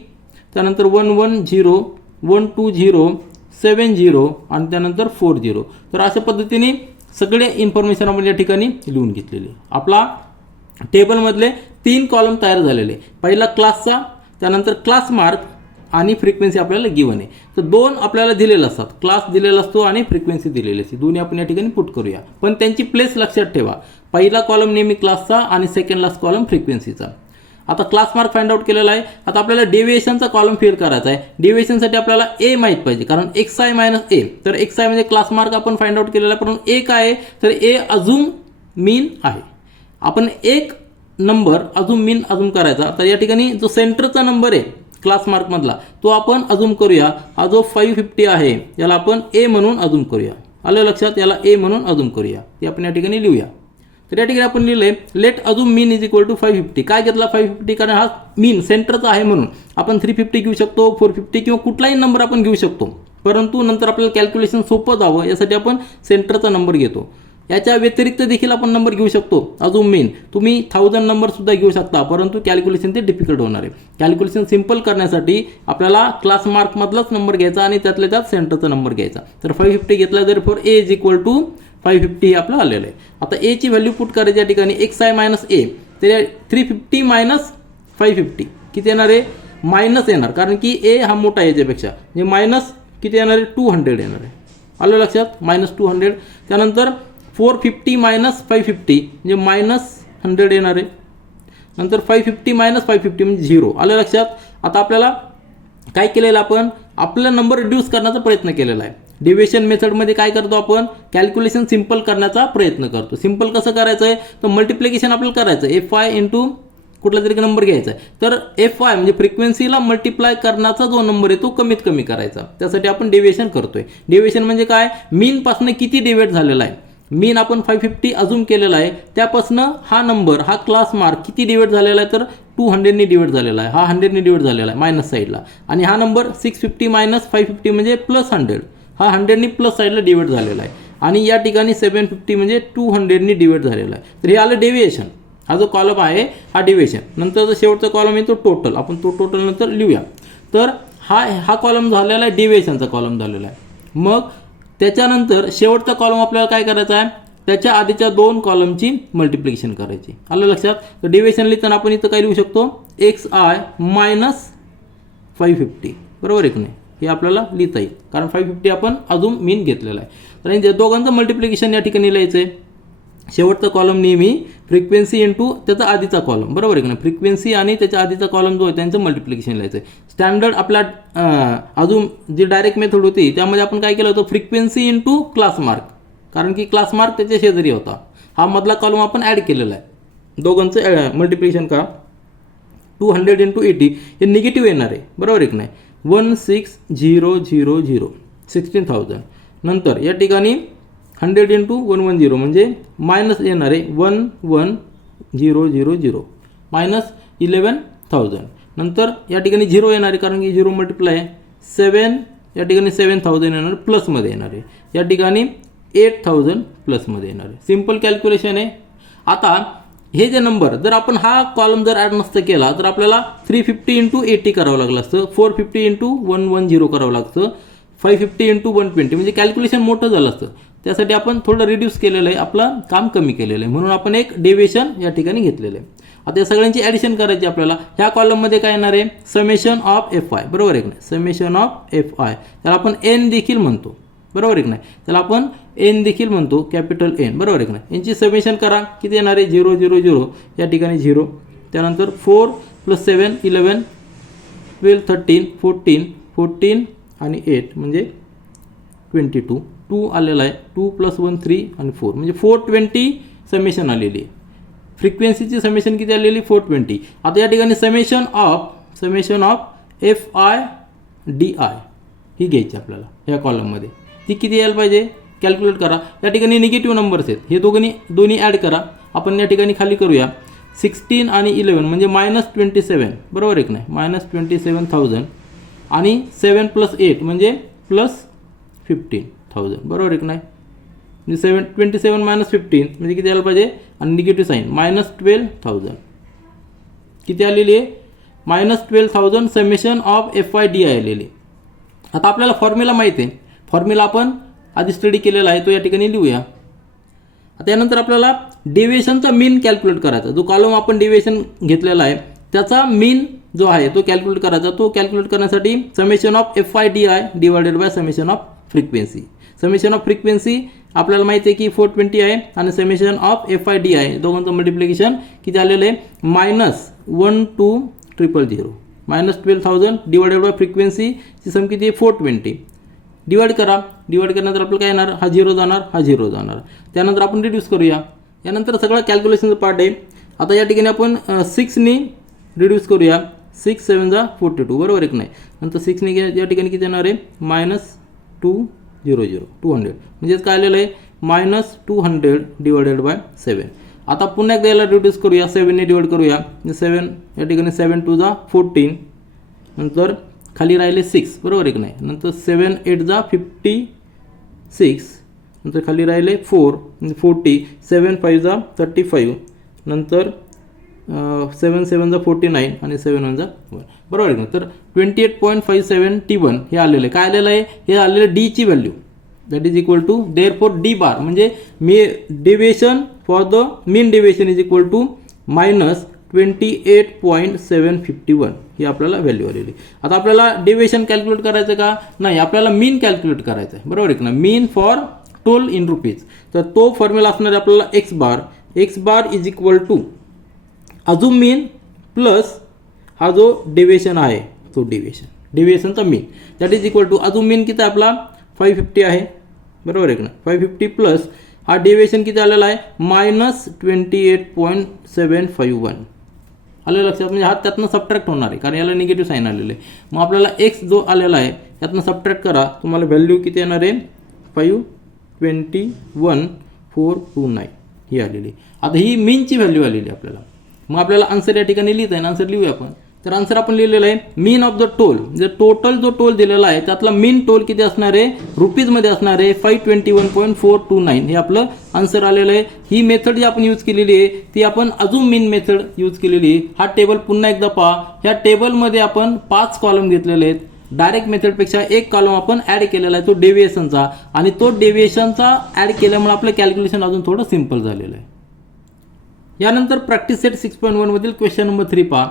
त्यानंतर 110, 120, 70 आणि त्यानंतर 40. तर अशा पद्धतीने सगळे इन्फॉर्मेशन आपण या ठिकाणी लिहून घेतलेली. आपला टेबलमधले 3 कॉलम तयार झालेले, पहिला क्लासचा, त्यानंतर क्लास मार्क आणि फ्रिक्वेन्सी आपल्याला गिवन आहे. तर 2 आपल्याला दिलेले असतात, क्लास दिलेला असतो आणि फ्रिक्वेन्सी दिलेली असते. दोन्ही आपण या ठिकाणी पुट करूया, पण त्यांची प्लेस लक्षात ठेवा. पहिला कॉलम नेहमी क्लासचा आणि सेकंड लास्ट कॉलम फ्रिक्वेन्सीचा. आता क्लास मार्क फाइंड आउट केलेला आहे. आता आपल्याला डेव्हिएशनचा कॉलम फिल करायचा आहे. डेव्हिएशनसाठी आपल्याला ए माहीत पाहिजे, कारण XI - A. तर XI म्हणजे क्लास मार्क आपण फाइंड आउट केलेला आहे, पण ए काय आहे, तर ए अजून मीन आहे. आपण एक नंबर अजून मीन अजून करायचा. तर या ठिकाणी जो सेंटरचा नंबर आहे क्लास मार्कमधला तो आपण अजूम करूया. हा जो 550 आहे याला आपण ए म्हणून अजूम करूया. आलं लक्षात, याला ए म्हणून अजूम करूया. ते आपण या ठिकाणी लिहूया. तर या ठिकाणी आपण लिहिलंय let assumed mean is equal to 550. काय घेतला 550, कारण हा मीन सेंटरचा आहे म्हणून आपण 350 घेऊ शकतो, 450 किंवा कुठलाही नंबर आपण घेऊ शकतो. परंतु नंतर आपल्याला कॅल्क्युलेशन सोपं जावं यासाठी आपण सेंटरचा नंबर घेतो. याच्या व्यतिरिक्त देखील आपण नंबर घेऊ शकतो. अजून मीन तुम्ही 1000 नंबर सुद्धा घेऊ शकता, परंतु कॅल्क्युलेशन ते डिफिकल्ट होणार आहे. कॅल्क्युलेशन सिंपल करण्यासाठी आपल्याला क्लास मार्कमधलाच नंबर घ्यायचा आणि त्यातल्या त्यात सेंटरचा नंबर घ्यायचा. तर 550 घेतला, जर for A is equal to 550 हे आपलं आलेलं आहे. आता ए ची व्हॅल्यू पुट करायची या ठिकाणी xi मायनस ए. तर 350 मायनस 550 किती येणार आहे, मायनस येणार, कारण की ए हा मोठा आहे याच्यापेक्षा. म्हणजे मायनस किती येणार आहे, 200 येणार आहे. आलं लक्षात, मायनस 200. त्यानंतर 450 मायनस 550 म्हणजे मायनस 100 येणार आहे. नंतर 550 मायनस 550 म्हणजे 0. आलं लक्षात. आता आपल्याला काय केलेलं, आपण आपला नंबर रिड्यूस करण्याचा प्रयत्न केलेला आहे. डिव्हिजन मेथडमध्ये काय करतो आपण, कॅल्क्युलेशन सिंपल करण्याचा प्रयत्न करतो. सिंपल कसं करायचं आहे, तर मल्टिप्लिकेशन आपल्याला करायचं आहे. FI इंटू कुठला तरी नंबर घ्यायचा आहे. तर FI म्हणजे फ्रिक्वेन्सीला मल्टिप्लाय करण्याचा जो नंबर आहे तो कमीत कमी करायचा. त्यासाठी आपण डिव्हिजन करतोय. डिव्हिजन म्हणजे काय, मीनपासून किती डिव्हाइड झालेला आहे. मीन आपण 550 अजूम केलेला आहे, त्यापासून हा नंबर हा क्लास मार्क किती डिवाइड झालेला आहे, तर 200 ने डिवाइड झालेला आहे. हा 100 ने डिवाइड झालेला आहे मायनस साईडला. आणि हा नंबर 650 मायनस 550 म्हणजे प्लस 100. हा 100 ने प्लस साईडला डिवाइड झालेला आहे. आणि या ठिकाणी 750 म्हणजे 200 ने डिवाइड झालेला आहे. तर हे आलं डेव्हिएशन. हा जो कॉलम आहे हा डेव्हिएशन. नंतर जो शेवटचा कॉलम आहे तो टोटल. आपण तो टोटल नंतर लिहूया. तर हा कॉलम झालेला आहे डेव्हिएशनचा कॉलम झालेला आहे. मग त्याच्यानंतर शेवटचा कॉलम आपल्याला काय करायचा आहे, त्याच्या आधीच्या 2 कॉलमची मल्टिप्लिकेशन करायची. आलं लक्षात. तर डिव्हिजन लिहिताना आपण इथं काय लिहू शकतो, xi मायनस 550. बरोबर आहे की नाही, हे आपल्याला लिहिता येईल, कारण 550 आपण अजून मीन घेतलेला आहे. तर या दोघांचं मल्टिप्लिकेशन या ठिकाणी लिहायचं आहे. शेवटचा कॉलम नेहमी फ्रिक्वेन्सी इंटू त्याचा आधीचा कॉलम. बरोबर आहे की नाही, फ्रिक्वेन्सी आणि त्याच्या आधीचा कॉलम जो आहे त्यांचं मल्टिप्लिकेशन लिहायचं आहे. स्टँडर्ड आपला अजून जी डायरेक्ट मेथड होती त्यामध्ये आपण काय केलं होतं, फ्रिक्वेन्सी इंटू क्लास मार्क, कारण की क्लास मार्क त्याच्या शेजारी होता. हा मधला कॉलम आपण ॲड केलेला आहे. दोघांचं मल्टिप्लिकेशन करा. 200 इंटू 80 हे निगेटिव्ह येणार आहे. बरोबर आहे की नाही. 16000 16,000. नंतर या ठिकाणी 100 इंटू 110 म्हणजे मायनस येणार आहे 11000 मायनस 11,000. नंतर या ठिकाणी 0 येणार आहे, कारण की 0 मल्टिप्लाय आहे. 7 या ठिकाणी 7,000 येणार, प्लसमध्ये येणार आहे. या ठिकाणी 8,000 प्लसमध्ये येणार आहे. सिम्पल कॅल्क्युलेशन आहे. आता हे जे नंबर जर आपण हा कॉलम जर ॲड नसतं केला तर आपल्याला 350 इंटू 80 करावं लागलं असतं, 450 इंटू 110 करावं लागतं, 550 इंटू 120 म्हणजे कॅल्क्युलेशन मोठं झालं असतं. त्यासाठी आपण थोडं रिड्यूस केलेलं आहे, आपलं काम कमी केलेलं आहे, म्हणून आपण एक डेव्हिएशन या ठिकाणी घेतलेलं आहे. आता या सगळ्यांची ॲडिशन करायची आपल्याला. ह्या कॉलममध्ये काय येणार आहे, समेशन ऑफ FI. बरोबर आहे की नाही, समेशन ऑफ FI. त्याला आपण N देखील म्हणतो. बरोबर आहे की नाही, त्याला आपण N देखील म्हणतो, कॅपिटल N. बरोबर आहे की नाही. यांची समेशन करा, किती येणार आहे, 0 0 0 या ठिकाणी 0. त्यानंतर 4 + 7 11 12 13 14 14 आणि 8 म्हणजे 22. 2 आलेला आहे. 2 + 1 3 आणि 4 म्हणजे 420 समेशन आलेली आहे. फ्रिक्वेन्सीची समेशन किती आलेली, 420. आता या ठिकाणी समेशन ऑफ FI DI ही घ्यायची आपल्याला ह्या कॉलममध्ये. ती किती यायला पाहिजे, कॅल्क्युलेट करा. या ठिकाणी निगेटिव्ह नंबर्स आहेत, हे दोन्ही ॲड करा. आपण या ठिकाणी खाली करूया. 16 आणि 11 म्हणजे -27. बरोबर आहे की नाही, -27,000 आणि 7 + 8 म्हणजे +15,000. बरोबर आहे की नाही. म्हणजे 27 - 15 म्हणजे किती यायला पाहिजे, आणि निगेटिव्ह साईन -12,000 किती आलेली आहे, -12,000 समेशन ऑफ FI DI आलेली. आता आपल्याला फॉर्म्युला माहिती आहे, फॉर्म्युला आपण आधी स्टडी केलेला आहे, तो या ठिकाणी लिहूया. आता यानंतर आपल्याला डेव्हिएशनचा मीन कॅल्क्युलेट करायचा. जो कॉलम आपण डेव्हिएशन घेतलेला आहे त्याचा मीन जो आहे तो कॅल्क्युलेट करायचा. तो कॅल्क्युलेट करण्यासाठी summation of FI DI divided by summation of frequency. Summation of frequency आपल्याला माहिती आहे की 420 आहे, आणि समेशन ऑफ FI DI दोघांचं मल्टिप्लिकेशन किती आलेलं आहे, -12,000 -12,000 डिवायडेड बाय फ्रिक्वेन्सीची सम किती आहे, 420. डिवाइड करा. डिवाइड केल्यानंतर आपल्याला काय येणार, हा 0 जाणार, हा 0 जाणार. त्यानंतर आपण रिड्यूस करूया. यानंतर सगळं कॅल्क्युलेशनचं पार्ट आहे. आता या ठिकाणी आपण 6 ने रिड्यूस करूया. 6 7 जा 42, बरोबर आहे की नाही. नंतर 6ने या ठिकाणी किती येणार आहे -200, 200 म्हणजेच काय आलेलं आहे -200 डिवायडेड बाय 7. आता पुन्हा एकदा याला रिड्यूस करूया, 7ने डिवाइड करूया. 7 या ठिकाणी 7 2 जा 14, नंतर खाली राहिले 6, बरोबर आहे की नाही. नंतर 7 8 जा 56, नंतर खाली राहिले 4 40, 7 5 जा 35, नंतर 7 7 जा 49 आणि 7 1 जा 1, बरोबर आहे ना. तर 28.57 T1 हे आलेलं आहे. काय आलेलं आहे, हे आलेलं आहे डी ची value, that is equal to therefore D bar म्हणजे deviation for the mean deviation is equal to -28.751 ही आपल्याला व्हॅल्यू आलेली. आता आपल्याला डेविएशन कॅल्क्युलेट करायचं का नाही, आपल्याला मीन कॅल्क्युलेट करायचं आहे, बरोबर आहे ना. Mean for toll in rupees, तर तो फॉर्म्युला असणार आहे आपल्याला x bar is equal to assumed mean plus हा जो डेविएशन आहे तो डेविएशनचा mean, that is equal to assumed mean किती आहे आपला 550 आहे, बरोबर आहे ना. 550 प्लस हा डेविएशन किती आलेला आहे -28.751 आलं लक्षात. म्हणजे हा त्यातनं सबट्रॅक्ट होणार आहे कारण याला निगेटिव्ह साईन आलेलं आहे. मग आपल्याला एक्स जो आलेला आहे त्यातनं सबट्रॅक्ट करा, तुम्हाला व्हॅल्यू किती येणार आहे 521,429 ही आलेली. आता ही मीनची व्हॅल्यू आलेली आपल्याला. मग आपल्याला आन्सर या ठिकाणी लिहिता आहे, आन्सर लिहूया आपण. तर आन्सर आपण लिहिलेलं आहे मीन ऑफ द टोल, म्हणजे टोटल जो टोल दिलेला आहे त्यातला मीन टोल किती असणार आहे रुपीजमध्ये असणार आहे 521.429 हे आपलं आन्सर आलेलं आहे. ही मेथड जी आपण यूज केलेली आहे ती आपण अजून मीन मेथड यूज केलेली आहे. हा टेबल पुन्हा एकदा पहा. ह्या टेबलमध्ये आपण 5 कॉलम घेतलेले आहेत. डायरेक्ट मेथडपेक्षा एक कॉलम आपण ॲड केलेला आहे तो डेविएशनचा, आणि तो डेविएशनचा ॲड केल्यामुळे आपलं कॅल्क्युलेशन अजून थोडं सिम्पल झालेलं आहे. यानंतर प्रॅक्टिस सेट 6.1 मधील क्वेश्चन नंबर 3 पहा.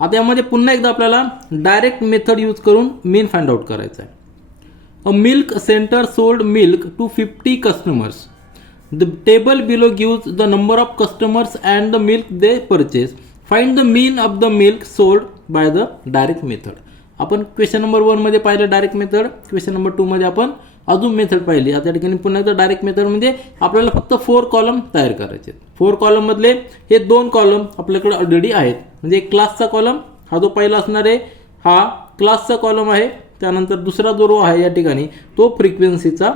आता यामध्ये पुन्हा एकदा आपल्याला डायरेक्ट मेथड यूज करून मीन फाइंड आउट करायचं आहे. A milk centre sold milk to 50 customers. The table below gives the number of customers and the milk they purchase. Find the mean of the milk sold by the direct method. आपण question number 1 मध्ये पाहिलं direct method, question number 2 मध्ये आपण अजून method पाहिली. आता या ठिकाणी पुन्हा एकदा डायरेक्ट मेथड म्हणजे आपल्याला फक्त 4 कॉलम तयार करायचे. 4 कॉलम मधले हे 2 कॉलम आपल्याकडे ऑलरेडी आहेत. म्हणजे एक क्लासचा कॉलम हा जो पहिला असणार आहे हा क्लासचा कॉलम आहे. त्यानंतर दुसरा जो रो आहे या ठिकाणी तो फ्रिक्वेन्सीचा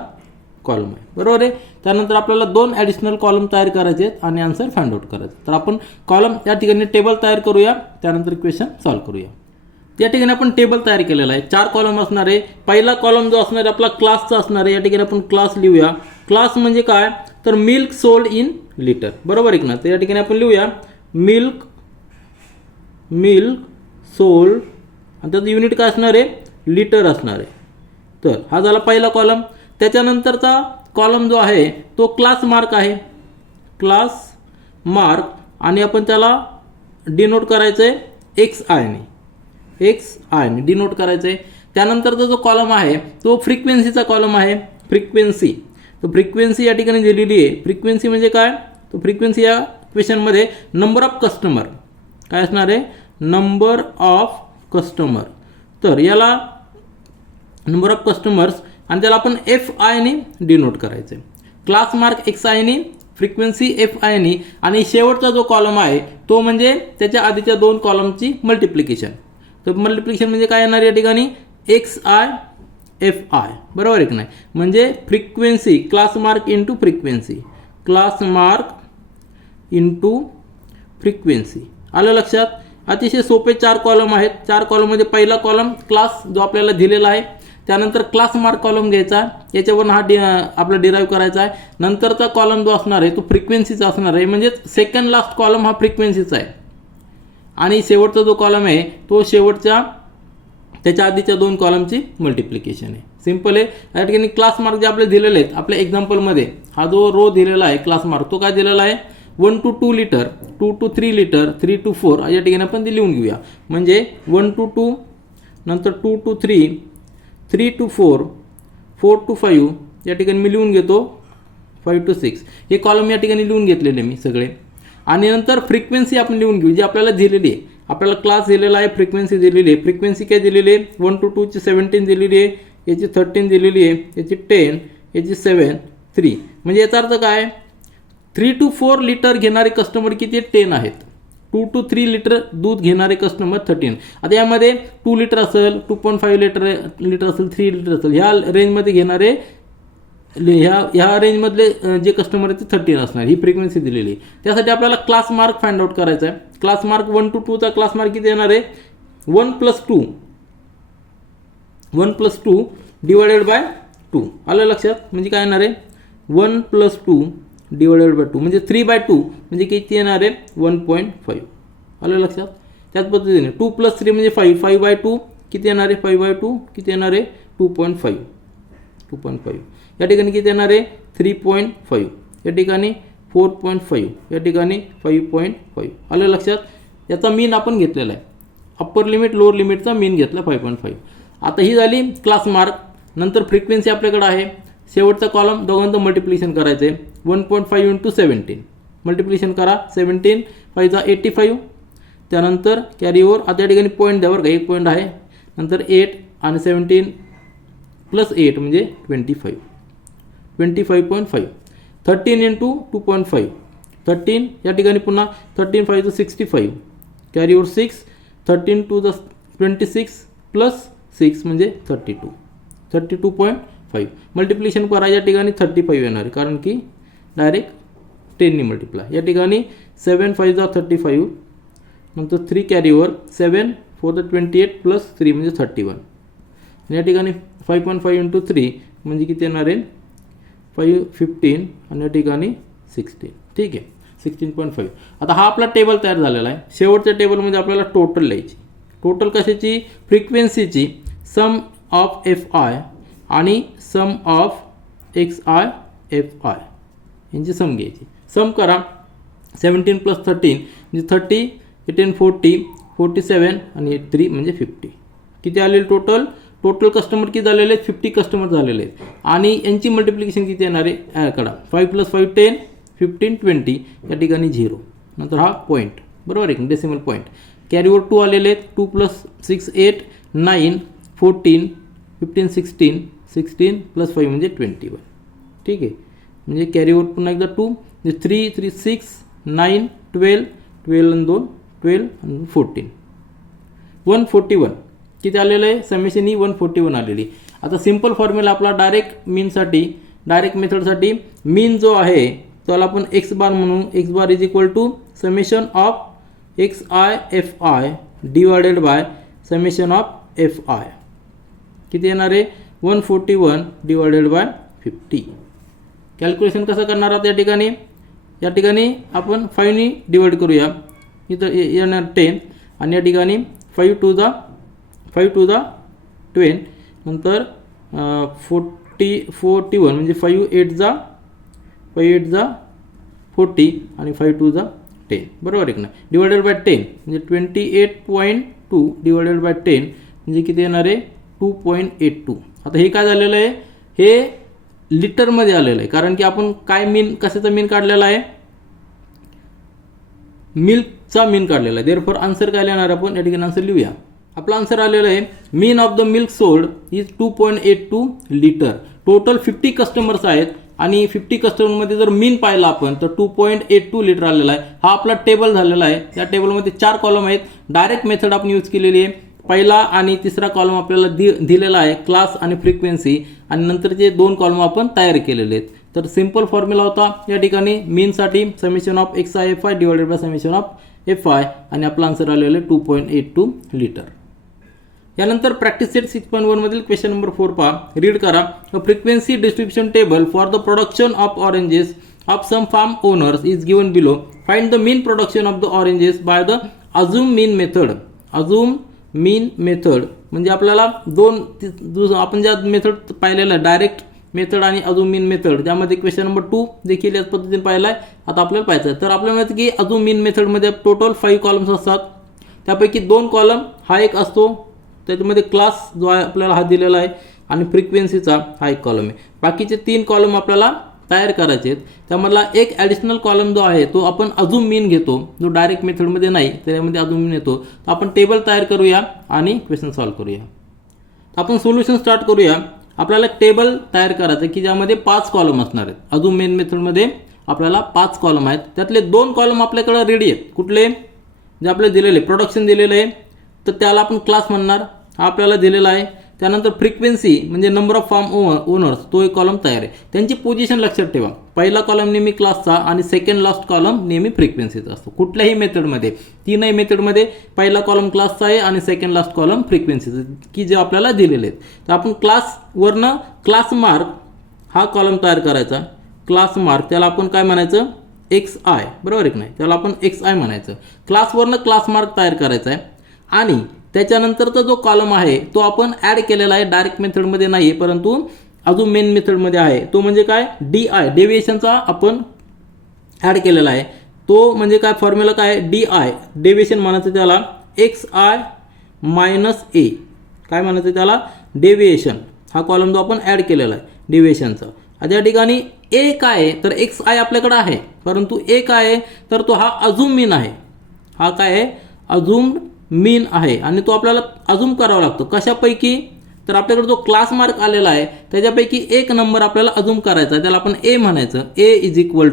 कॉलम आहे, बरोबर आहे. त्यानंतर आपल्याला 2 ॲडिशनल कॉलम तयार करायचे आहेत आणि आन्सर फाइंड आउट करायचं. तर आपण कॉलम या ठिकाणी टेबल तयार करूया, त्यानंतर क्वेश्चन सॉल्व्ह करूया. या ठिकाणी आपण टेबल तयार केलेला आहे. 4 कॉलम असणार आहे. पहिला कॉलम जो असणार आहे आपला क्लासचा असणार आहे. या ठिकाणी आपण क्लास लिहूया. क्लास म्हणजे काय तर मिल्क सोल्ड इन लिटर, बरोबर आहे ना. तर या ठिकाणी आपण लिहूया मिल्क सोल्ड आणि त्याचं युनिट काय असणार आहे लिटर असणार आहे. तर हा झाला पहिला कॉलम. त्याच्यानंतरचा कॉलम जो आहे तो क्लास मार्क आहे, क्लास मार्क, आणि आपण त्याला डिनोट करायचं आहे XI ने डिनोट करायचं आहे. त्यानंतरचा जो कॉलम आहे तो फ्रिक्वेन्सीचा कॉलम आहे, फ्रिक्वेन्सी. तर फ्रिक्वेन्सी या ठिकाणी दिलेली आहे. फ्रिक्वेन्सी म्हणजे काय तर फ्रिक्वेन्सी या क्वेश्चनमध्ये नंबर ऑफ कस्टमर काय असणार आहे नंबर ऑफ कस्टमर. तर याला नंबर ऑफ कस्टमर्स आणि त्याला आपण FI ने डिनोट करायचं आहे. क्लास मार्क XI ने, फ्रिक्वेन्सी FI ने, आणि शेवटचा जो कॉलम आहे तो म्हणजे त्याच्या आधीच्या 2 कॉलमची मल्टिप्लिकेशन. तर मल्टिप्लिकेशन म्हणजे काय येणार या ठिकाणी XI FI, बरोबर आहे की नाही. म्हणजे frequency class mark into frequency, class mark into frequency. आलं लक्षात. अतिशय सोपे 4 कॉलम आहेत. 4 कॉलममध्ये पहिला कॉलम क्लास जो आपल्याला दिलेला आहे, त्यानंतर क्लास मार्क कॉलम घ्यायचा, याच्यावरून हा आपला डिराईव्ह करायचा आहे. नंतरचा कॉलम जो असणार आहे तो फ्रिक्वेन्सीचा असणार आहे, म्हणजे सेकंड लास्ट कॉलम हा फ्रिक्वेन्सीचा आहे. आणि शेवटचा जो कॉलम आहे तो शेवटच्या त्याच्या आधीच्या 2 कॉलमची मल्टिप्लिकेशन आहे. सिंपल आहे. या ठिकाणी क्लास मार्क जे आपले दिलेले आहेत आपल्या एक्झाम्पलमध्ये हा जो रो दिलेला आहे क्लास मार्क तो काय दिलेला आहे 1 to 2 litre, 2 to 3 litre, 3 to 4 या ठिकाणी आपण ते लिहून घेऊया. म्हणजे 1 to 2, नंतर 2 to 3, 3 to 4, 4 to 5 या ठिकाणी मी लिहून घेतो 5 to 6 हे कॉलम या ठिकाणी लिहून घेतलेले मी सगळे. आणि नंतर फ्रिक्वेन्सी आपण लिहून घेऊ जी आपल्याला दिलेली आहे. आपल्याला क्लास दिलेला आहे, फ्रिक्वेन्सी दिलेली आहे. फ्रिक्वेन्सी काय दिलेली आहे 1 to 2 ची 17 दिलेली आहे, याची 13 दिलेली आहे, याची 10, याची 7, 3. म्हणजे याचा अर्थ काय 3 to 4 लिटर घेणारे कस्टमर किती 10 आहेत. 2 to 3 लिटर दूध घेणारे कस्टमर 13. आता यामध्ये 2 लिटर असेल, 2.5 लिटर असेल, 3 लिटर असेल, ह्या रेंजमध्ये घेणारे ह्या रेंजमधले जे कस्टमर आहेत ते 13 असणार. ही फ्रिक्वेन्सी दिलेली. त्यासाठी आपल्याला क्लास मार्क फाइंड आउट करायचा आहे. क्लास मार्क 1 to 2 चा क्लास मार्क किती येणार आहे? 1 + 2 डिवायडेड बाय 2. आलं लक्षात? म्हणजे काय येणार आहे? 1 + 2 डिवायडेड बाय 2 म्हणजे 3/2 म्हणजे किती येणार आहे? 1.5. आलं लक्षात? त्याच पद्धतीने 2 + 3 म्हणजे 5. 5/2 किती येणार आहे? 5/2 किती येणार आहे? 2.5. 2.5 या ठिकाणी किती येणार आहे? 3.5. या ठिकाणी 4.5. या ठिकाणी 5.5. आलं लक्षात? याचा मीन आपण घेतलेला आहे. अप्पर लिमिट लोअर लिमिटचा मीन घेतला 5.5. आता ही झाली क्लास मार्क. नंतर फ्रिक्वेन्सी आपल्याकडे आहे. शेवटचा कॉलम दोघांचं मल्टिप्लिकेशन करायचं आहे. 1.5 × 17 मल्टिप्लिकेशन करा. 17 5 85. त्यानंतर कॅरी ओव्हर. आता या ठिकाणी पॉईंट द्यावर का? एक पॉईंट आहे. नंतर 8 आणि 17 + 8 म्हणजे 25. 25.5. 13 × 2.5 13. या ठिकाणी पुन्हा 13 5 65. Carry over 6. 13 2 26 + 6 म्हणजे 32. 32.5 मल्टिप्लिकेशन करा. या ठिकाणी 35 येणार आहे कारण की डायरेक्ट 10 ने मल्टिप्लाय. या ठिकाणी 7 5 35. नंतर 3 कॅरी ओव्हर. 7 4 28 + 3 म्हणजे 31. या ठिकाणी 5.5 × 3 म्हणजे किती येणार आहे? 5 15 आणि या ठिकाणी 16. ठीक आहे, 16.5. आता हा आपला टेबल तयार झालेला आहे. शेवटच्या टेबलमध्ये आपल्याला टोटल लिहायची. टोटल कशाची? फ्रिक्वेन्सीची. सम ऑफ FI आणि सम ऑफ XI FI यांची सम घ्यायची. सम करा. 17 + 13 म्हणजे 30. 18 40 47 आणि 3 म्हणजे 50. किती आलेले टोटल? टोटल कस्टमर किती झालेले आहेत? 50 कस्टमर झालेले आहेत. आणि यांची मल्टिप्लिकेशन किती येणार आहे? कडा 5 + 5 10 15 20. या ठिकाणी 0. नंतर हा पॉईंट. बरोबर आहे, डेसिमल पॉईंट. कॅरी ओव्हर 2 आलेले आहेत. 2 + 6 8 9 14 15 16 16 + 5 म्हणजे 21. ठीक आहे, म्हणजे कॅरी ओव्हर पुन्हा एकदा 2 म्हणजे 3 3 6 9 12 12 आणि 2 12 आणि 14 141. किती आलेलं आहे? समेशन ही 141 आलेली. आता सिंपल फॉर्म्युला आपला डायरेक्ट मेथडसाठी मीन जो आहे त्याला आपण x बार म्हणू. x bar is equal to summation of XI FI divided by summation of FI. किती येणार आहे? 141 डिवायडेड बाय 50. कॅल्क्युलेशन कसं करणार आहात? या ठिकाणी आपण 5 ने डिवाइड करूया. इथं येणार 10 आणि या ठिकाणी 5 to the 10. नंतर 41 म्हणजे 5 8 जा 40 आणि 5 2 जा 10. बरोबर आहे ना? डिवायडेड बाय 10 म्हणजे 28.2 डिवायडेड बाय 10 म्हणजे किती येणार आहे? 2.82. आता हे काय झालेलं आहे? हे लिटरमध्ये आलेलं आहे कारण की आपण काय मीन, कशाचा मीन काढलेला आहे? मिल्कचा मीन काढलेला आहे. देअरफॉर आन्सर काय लिहिणार आपण? या ठिकाणी आन्सर लिहूया. आपला आन्सर आलेला आहे mean of the milk sold is 2.82 litre. Total 50 customers आहेत आणि 50 कस्टमरमध्ये जर मीन पाहिला आपण तर 2.82 लिटर आलेला आहे. हा आपला टेबल झालेला आहे. या टेबलमध्ये 4 कॉलम आहेत. डायरेक्ट मेथड आपण यूज केलेली आहे. पहिला आणि तिसरा कॉलम आपल्याला दिलेला आहे क्लास आणि फ्रिक्वेन्सी, आणि नंतरचे 2 कॉलम आपण तयार केलेले आहेत. तर सिंपल फॉर्म्युला होता या ठिकाणी मीनसाठी summation of XI FI divided by summation of FI आणि आपला आन्सर आलेला आहे 2.82 लिटर. यानंतर प्रॅक्टिस सेट 6.1 मधील क्वेश्चन नंबर 4 पहा. रीड करा. A frequency distribution table for the production of oranges of some farm owners is given below. Find the mean production of the oranges by the assumed mean method. Assumed mean method म्हणजे आपल्याला आपण ज्या method पाहिलेलं आहे direct method आणि अझूम mean method, ज्यामध्ये question number 2 देखील याच पद्धतीने पाहिला आहे. आता आपल्याला पाहायचं आहे. तर आपल्याला माहिती की अझूम मीन मेथडमध्ये टोटल 5 कॉलम्स असतात. त्यापैकी 2 कॉलम हा एक असतो, त्याच्यामध्ये क्लास जो आहे आपल्याला हा दिलेला आहे, आणि फ्रिक्वेन्सीचा हा एक कॉलम आहे. बाकीचे 3 कॉलम आपल्याला तयार करायचे आहेत. त्यामधला एक ॲडिशनल कॉलम जो आहे तो आपण अझूम मीन घेतो, जो डायरेक्ट मेथडमध्ये नाही त्यामध्ये अझूम मीन येतो. तर आपण टेबल तयार करूया आणि क्वेश्चन सॉल्व्ह करूया. आपण सोल्युशन स्टार्ट करूया. आपल्याला टेबल तयार करायचं की ज्यामध्ये 5 कॉलम असणार आहेत. अझूम मेन मेथडमध्ये आपल्याला 5 कॉलम आहेत. त्यातले 2 कॉलम आपल्याकडे रेडी आहेत. कुठले? जे आपल्याला दिलेलं आहे प्रोडक्शन दिलेलं आहे तर त्याला आपण क्लास म्हणणार, हा आपल्याला दिलेला आहे. त्यानंतर फ्रिक्वेन्सी म्हणजे नंबर ऑफ फार्म ओनर्स, तो एक कॉलम तयार आहे. त्यांची पोझिशन लक्षात ठेवा, पहिला कॉलम नेहमी क्लासचा आणि सेकंड लास्ट कॉलम नेहमी फ्रिक्वेन्सीचा असतो कुठल्याही मेथडमध्ये. तीनही मेथडमध्ये पहिला कॉलम क्लासचा आहे आणि सेकंड लास्ट कॉलम फ्रिक्वेन्सीचा, की जे आपल्याला दिलेले आहेत. तर आपण क्लासवरनं क्लास मार्क हा कॉलम तयार करायचा. क्लास मार्क त्याला आपण काय म्हणायचं, एक्स आय, बरोबर आहे नाही, त्याला आपण एक्स आय म्हणायचं. क्लासवरनं क्लास मार्क तयार करायचा आहे आणि त्याच्यानंतरचा जो कॉलम आहे तो आपण ॲड केलेला आहे, डायरेक्ट मेथडमध्ये नाही आहे परंतु अजून मेन मेथडमध्ये आहे. तो म्हणजे काय, डी आय, डेविएशनचा आपण ॲड केलेला आहे. तो म्हणजे काय, फॉर्म्युला काय, डी आय, डेविएशन म्हणायचं त्याला एक्स आय मायनस ए, काय म्हणायचं त्याला, डेविएशन. हा कॉलम जो आपण ॲड केलेला आहे डेविएशनचा. त्या ठिकाणी ए काय आहे तर एक्स आय आपल्याकडे आहे, परंतु ए काय आहे तर तो हा अजूम मीन आहे. हा काय आहे, अजूम मीन आहे आणि तो आपल्याला अजूम करावा लागतो. कशापैकी तर आपल्याकडे जो क्लास मार्क आलेला आहे त्याच्यापैकी एक नंबर आपल्याला अजूम करायचा, त्याला आपण ए म्हणायचं. ए इज इक्वल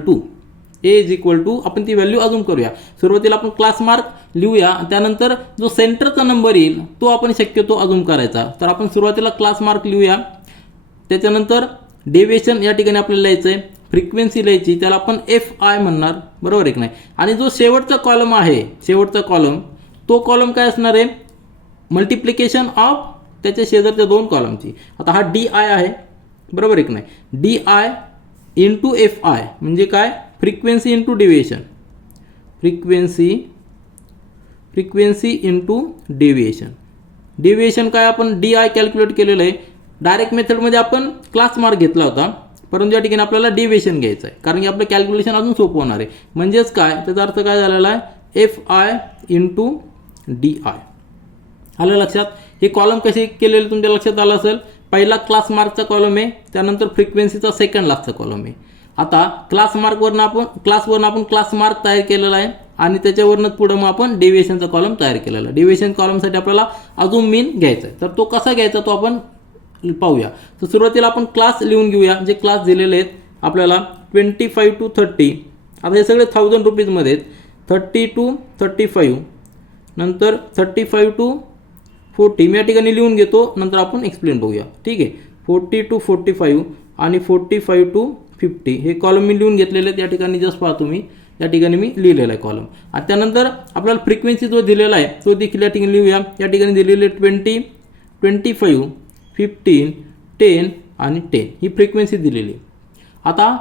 टू आपण ती व्हॅल्यू अजूम करूया. सुरुवातीला आपण क्लास मार्क लिहूया, त्यानंतर जो सेंटरचा नंबर येईल तो आपण शक्यतो अजूम करायचा. तर आपण सुरुवातीला क्लास मार्क लिहूया, त्याच्यानंतर डेविएशन या ठिकाणी आपल्याला लिहायचं आहे, फ्रिक्वेन्सी लिहायची, त्याला आपण एफ आय म्हणणार, बरोबर आहे की नाही. आणि जो शेवटचा कॉलम आहे, शेवटचा कॉलम, तो कॉलम काय असणार आहे, मल्टिप्लिकेशन ऑफ त्याच्या शेजारच्या दोन कॉलमची. आता हा डी आय आहे, बरोबर आहे की नाही. D I into F I म्हणजे काय, frequency into deviation, frequency into deviation. Deviation काय आपण डी आय कॅल्क्युलेट केलेलं आहे. डायरेक्ट मेथडमध्ये आपण क्लास मार्क घेतला होता, परंतु या ठिकाणी आपल्याला डेविएशन घ्यायचं आहे कारण की आपलं कॅल्क्युलेशन अजून सोपं होणार आहे. म्हणजेच काय, त्याचा अर्थ काय झालेला आहे, F I into D I. आलं लक्षात. हे कॉलम कसे केलेले तुमच्या लक्षात आलं असेल. पहिला क्लास मार्कचा कॉलम आहे, त्यानंतर फ्रिक्वेन्सीचा सेकंड लास्टचा कॉलम आहे. आता क्लासवरनं आपण क्लास मार्क तयार केलेला आहे आणि त्याच्यावरनं पुढं मग आपण डेविएशनचा कॉलम तयार केलेला आहे. डेविएशन कॉलमसाठी आपल्याला अजून मीन घ्यायचा आहे. तर तो कसा घ्यायचा तो आपण पाहूया. तर सुरुवातीला आपण क्लास लिहून घेऊया, जे क्लास दिलेले आहेत आपल्याला 25 to 30. आता हे सगळे 1000 रुपीजमध्ये आहेत. 30 to 35, नंतर 35 to 40 मी या ठिकाणी लिहून घेतो, नंतर आपण एक्सप्लेन बघूया. ठीक आहे. 40 to 45 आणि 45 to 50 हे कॉलम मी लिहून घेतलेले आहेत. या ठिकाणी जस्ट पहा तुम्ही, या ठिकाणी मी लिहिलेला आहे कॉलम. आणि त्यानंतर आपल्याला फ्रिक्वेन्सी जो दिलेला आहे तो देखील या ठिकाणी लिहूया. या ठिकाणी दिलेले 20, 25, 15, 10 आणि 10 ही फ्रिक्वेन्सी दिलेली. आता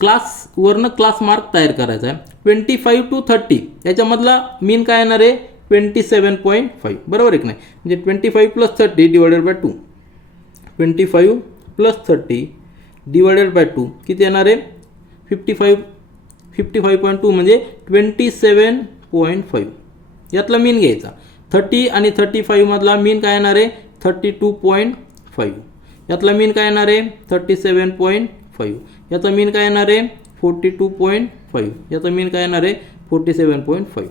क्लासवरनं क्लास मार्क तयार करायचा आहे. 25 to 30 याच्यामधला मीन काय येणार आहे, 27.5, बरोबर आहे की नाही. म्हणजे 25 + 30 डिवायडेड बाय 2, 25 + 30 डिवायडेड बाय 2 किती येणार आहे, 55.2 म्हणजे 27.5. यातला मीन घ्यायचा. 30 आणि 35 मधला मीन काय येणार आहे, 32.5. यातला मीन काय येणार आहे, 37.5. याचा मीन काय येणार आहे, 42.5. याचा मीन काय येणार आहे, 47.5.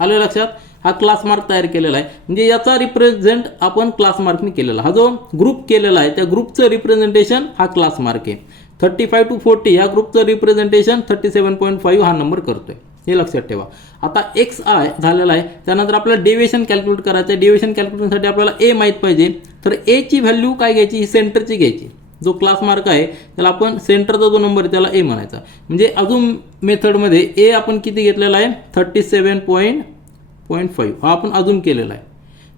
आलं लक्षात. हा क्लास मार्क तयार केलेला आहे. म्हणजे याचा रिप्रेझेंट आपण क्लास मार्कने केलेला. हा जो ग्रुप केलेला आहे त्या ग्रुपचं रिप्रेझेंटेशन हा क्लास मार्क आहे. 35 to 40 या ग्रुपचं रिप्रेझेंटेशन 37.5 हा नंबर करतोय, हे लक्षात ठेवा. आता एक्स आय झालेला आहे. त्यानंतर आपल्याला डेविएशन कॅल्क्युलेट करायचं आहे. डेविएशन कॅल्क्युलेशनसाठी आपल्याला ए माहीत पाहिजे. तर एची व्हॅल्यू काय घ्यायची, ही सेंटरची घ्यायची. जो क्लास मार्क आहे त्याला आपण सेंटरचा जो नंबर आहे त्याला ए म्हणायचा. म्हणजे अजून मेथडमध्ये ए आपण किती घेतलेला आहे, 37.5 हा आपण अजून केलेला आहे.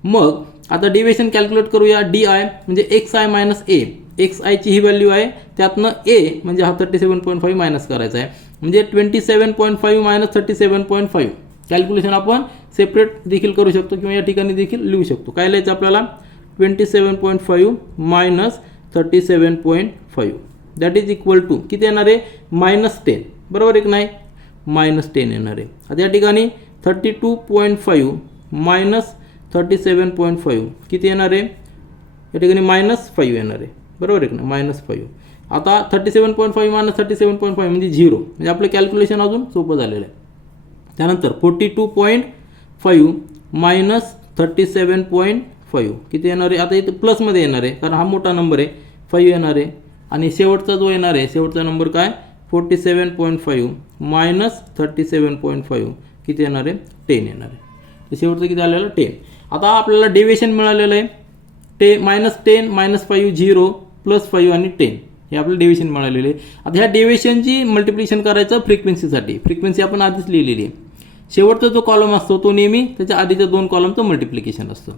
मग आता डेविएशन कॅल्क्युलेट करूया. डी आय म्हणजे x I minus A. X आयची ही व्हॅल्यू आहे, त्यातनं ए म्हणजे हा 37.5 मायनस करायचा आहे. म्हणजे 27.5 मायनस 37.5 कॅल्क्युलेशन आपण सेपरेट देखील करू शकतो किंवा या ठिकाणी देखील लिहू शकतो. काय लिहायचं आपल्याला, 27.5 minus 37.5 that is equal to किती येणार आहे, -10, बरोबर आहे की नाही, -10 येणार आहे. आता या ठिकाणी 32.5 मायनस 37.5 किती येणार आहे, या ठिकाणी -5 येणार आहे, बरोबर आहे की नाही, -5. आता 37.5 मायनस 37.5 म्हणजे 0. म्हणजे आपलं कॅल्क्युलेशन अजून सोपं झालेलं आहे. त्यानंतर 42.5 मायनस 37.5 किती येणार आहे, आता इथे प्लसमध्ये येणार आहे कारण हा मोठा नंबर आहे, 5 येणार आहे. आणि शेवटचा जो येणार आहे, शेवटचा नंबर काय, 47.5 मायनस 37.5 किती येणार आहे 10 येणार आहे. तर शेवटचं किती आलेलं 10. आता आपल्याला डेविएशन मिळालेलं आहे -10 -5 0 +5 आणि 10 हे आपलं डेविएशन मिळालेलं आहे. आता ह्या डेविएशनची मल्टिप्लिकेशन करायचं फ्रिक्वेन्सीसाठी. फ्रिक्वेन्सी आपण आधीच लिहिलेली आहे. शेवटचा जो कॉलम असतो तो नेहमी त्याच्या आधीच्या 2 कॉलमचं मल्टिप्लिकेशन असतं.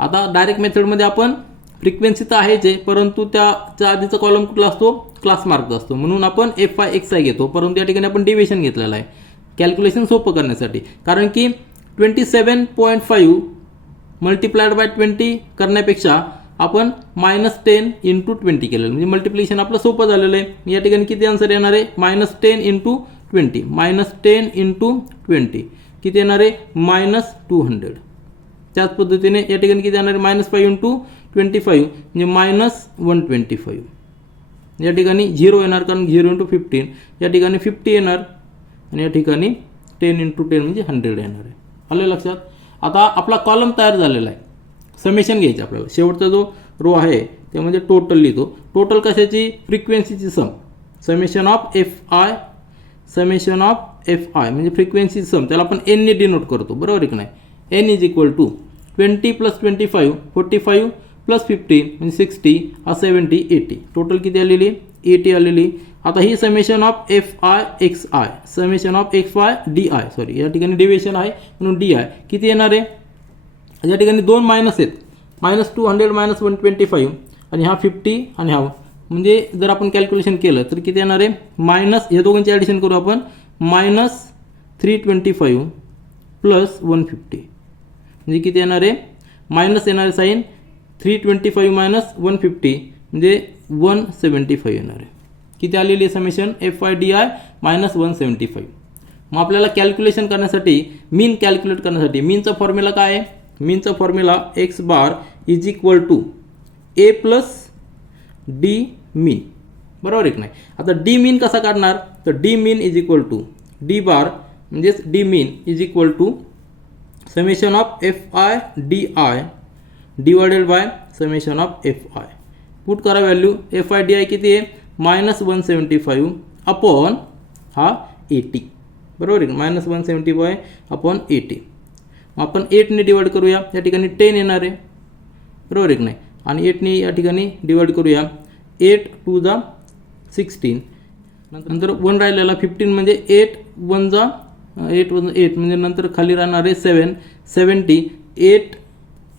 आता डायरेक्ट मेथडमध्ये आपण फ्रिक्वेन्सी तर आहेच आहे, परंतु त्याच्या आधीचा कॉलम कुठला असतो क्लास मार्कचा असतो, म्हणून आपण FI घेतो. परंतु या ठिकाणी आपण डेविएशन घेतलेला आहे कॅल्क्युलेशन सोपं करण्यासाठी. कारण की 27.5 मल्टिप्लाइड बाय 20 करण्यापेक्षा आपण -10 × 20 केलेलं, म्हणजे मल्टिप्लिकेशन आपलं सोपं झालेलं आहे. या ठिकाणी किती आन्सर येणार आहे -10 × 20 -10 × 20 किती येणार आहे -200. त्याच पद्धतीने या ठिकाणी किती येणार आहे -5 × 25 म्हणजे -125. या ठिकाणी 0 येणार कारण 0 × 15. या ठिकाणी 50 येणार आणि या ठिकाणी 10 × 10 म्हणजे 100 येणार आहे. आलं लक्षात. आता आपला कॉलम तयार झालेला आहे. समेशन घ्यायचं आपल्याला. शेवटचा जो रो आहे त्यामध्ये टोटल लिहितो. टोटल कशाची फ्रिक्वेन्सीची सम. समेशन ऑफ FI म्हणजे फ्रिक्वेन्सी सम. त्याला आपण n ने डिनोट करतो बरोबर आहे की नाही. n = 20 + 25 45 + 50 म्हणजे 60 70 80. टोटल किती आलेली 80 आलेली. आता ही summation of FI summation of FI DI sorry या ठिकाणी डेविएशन आहे म्हणून DI किती येणार आहे. या ठिकाणी 2 मायनस आहेत -200 -125 आणि हा 50 आणि हा म्हणजे जर आपण कॅल्क्युलेशन केलं तर किती येणार आहे या दोघांची ॲडिशन करू आपण -325 + 150 म्हणजे किती येणार आहे मायनस येणार आहे साईन 325 - 150 म्हणजे 175 येणार आहे. किती आलेली आहे समेशन FI DI -175. मग आपल्याला कॅल्क्युलेशन करण्यासाठी मीन कॅल्क्युलेट करण्यासाठी मीनचा फॉर्म्युला काय आहे. मीनचा formula x bar = A + D mean बरोबर आहे की नाही. आता D मीन कसा काढणार तर D मीन = D बार म्हणजेच D mean = summation of FI DI divided by summation of FI. Put करा व्हॅल्यू FI DI किती आहे -175 अपॉन हा 80 बरोबर आहे. -175 अपॉन 80. आपण 8 ने डिवाइड करूया. या ठिकाणी 10 येणार आहे बरोबर आहे की नाही. आणि 8 ने या ठिकाणी डिवाइड करूया. 8 × 2 = 16. नंतर 1 राहिलेला 15 म्हणजे 8 × 1 = 8 म्हणजे नंतर खाली राहणार आहे 7 70 8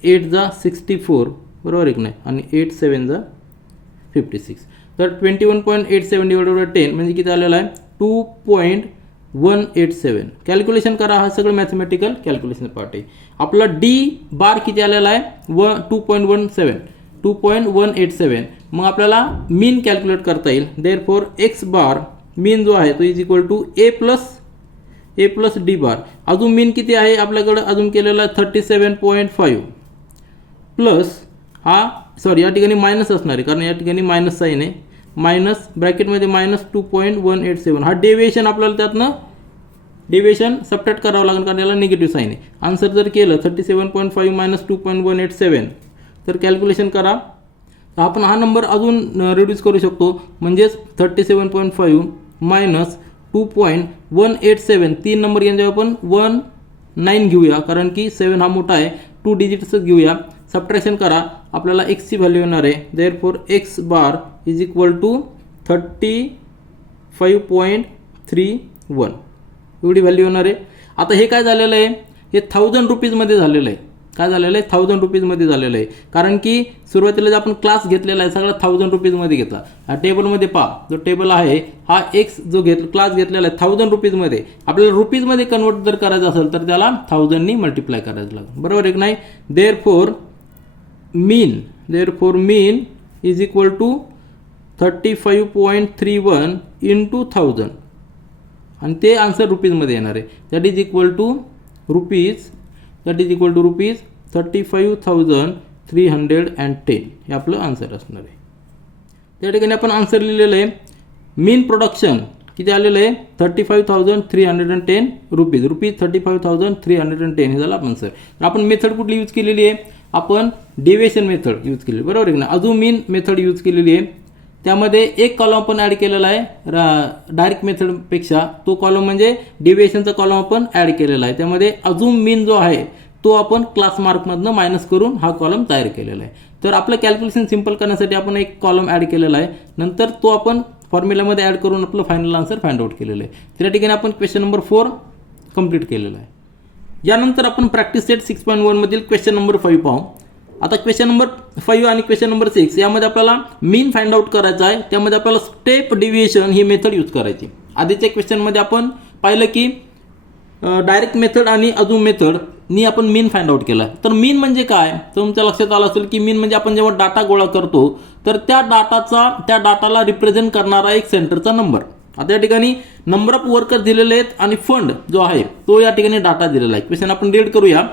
8 = 64 बरोबर आहे की नाही. आणि 8 7 = 56. तर 21.87 / 10 म्हणजे किती आलेला आहे 2.187. कॅल्क्युलेशन करा. हा सगळं मॅथमॅटिकल कॅल्क्युलेशन पार्ट आहे. आपला D बार किती आलेला आहे 2.187. मग आपल्याला मीन कॅल्क्युलेट करता येईल. देअरफॉर x बार मीन जो आहे तो = A + D बार. अजून मीन किती आहे आपल्याकडं अजून केलेला 37.5 प्लस हा सॉरी या ठिकाणी मायनस असणार आहे कारण या ठिकाणी मायनस साईन आहे. मायनस ब्रॅकेटमध्ये -2.187. हा डेविएशन आपल्याला त्यातनं डेविएशन सबट्रॅक्ट करावं लागेल कारण याला निगेटिव्ह साईन आहे. आन्सर जर केलं 37.5 - 2.187 तर कॅल्क्युलेशन करा. तर आपण हा नंबर अजून रिड्यूस करू शकतो. म्हणजेच 37.5 - 2.187 3 नंबर घेऊन जेव्हा आपण 19 घेऊया कारण की 7 हा मोठा आहे 2 डिजिट्सच घेऊया. सबट्रॅक्शन करा. आपल्याला x ची व्हॅल्यू येणार आहे. देअरफॉर x बार = 35.31 एवढी व्हॅल्यू येणार आहे. आता हे काय झालेलं आहे हे 1000 रुपीजमध्ये झालेलं आहे. काय झालेलं आहे 1000 रुपीजमध्ये झालेलं आहे कारण की सुरुवातीला जे आपण क्लास घेतलेला आहे सगळा 1000 रुपीजमध्ये घेतला. हा टेबलमध्ये पहा जो टेबल आहे हा x जो क्लास घेतलेला आहे 1000 रुपीजमध्ये. आपल्याला रुपीजमध्ये कन्वर्ट जर करायचं असेल तर त्याला 1000 नी मल्टिप्लाय करायचं लागेल बरोबर आहे की नाही. देअरफॉर मीन = 35.31 × 1000 आणि ते आन्सर रुपीजमध्ये येणार आहे. That is equal to rupees 35,310 हे आपलं आन्सर असणार आहे. त्या ठिकाणी आपण आन्सर लिहिलेलं आहे मीन प्रोडक्शन किती आलेलं आहे 35,310 रुपीज 35,310 हे झालं आपण सर. आपण मेथड कुठली यूज केलेली आहे आपण डेविएशन मेथड यूज केली बरोबर आहे ना. अजून मीन मेथड यूज केलेली आहे त्यामध्ये एक कॉलम आपण ॲड केलेला आहे डायरेक्ट मेथडपेक्षा. तो कॉलम म्हणजे डेव्हिएशनचा कॉलम आपण ॲड केलेला आहे. त्यामध्ये अजून मीन जो आहे तो आपण क्लास मार्कमधनं मायनस करून हा कॉलम तयार केलेला आहे. तर आपलं कॅल्क्युलेशन सिंपल करण्यासाठी आपण एक कॉलम ॲड केलेला आहे. नंतर तो आपण फॉर्म्युलामध्ये ॲड करून आपलं फायनल आन्सर फाइंड आउट केलेलं आहे. त्या ठिकाणी आपण क्वेश्चन नंबर 4 कंप्लीट केलेला आहे. यानंतर आपण प्रॅक्टिस सेट 6.1 मधील क्वेश्चन नंबर 5 पाहू. आता क्वेश्चन नंबर 5 आणि क्वेश्चन नंबर 6 यामध्ये आपल्याला मीन फाइंड आउट करायचा आहे. त्यामध्ये आपल्याला स्टेप डेव्हिएशन ही मेथड यूज करायची. आधीच्या क्वेश्चनमध्ये आपण पाहिलं की डायरेक्ट मेथड आणि अजून मेथडनी आपण मीन फाइंड आउट केला. तर मीन म्हणजे काय, तुमच्या लक्षात आलं असेल की मीन म्हणजे आपण जेव्हा डाटा गोळा करतो तर त्या डाटाला रिप्रेझेंट करणारा एक सेंटरचा नंबर. आता या ठिकाणी नंबर ऑफ वर्कर दिलेले आहेत आणि फंड जो आहे तो या ठिकाणी डाटा दिलेला आहे. क्वेश्चन आपण रीड करूया.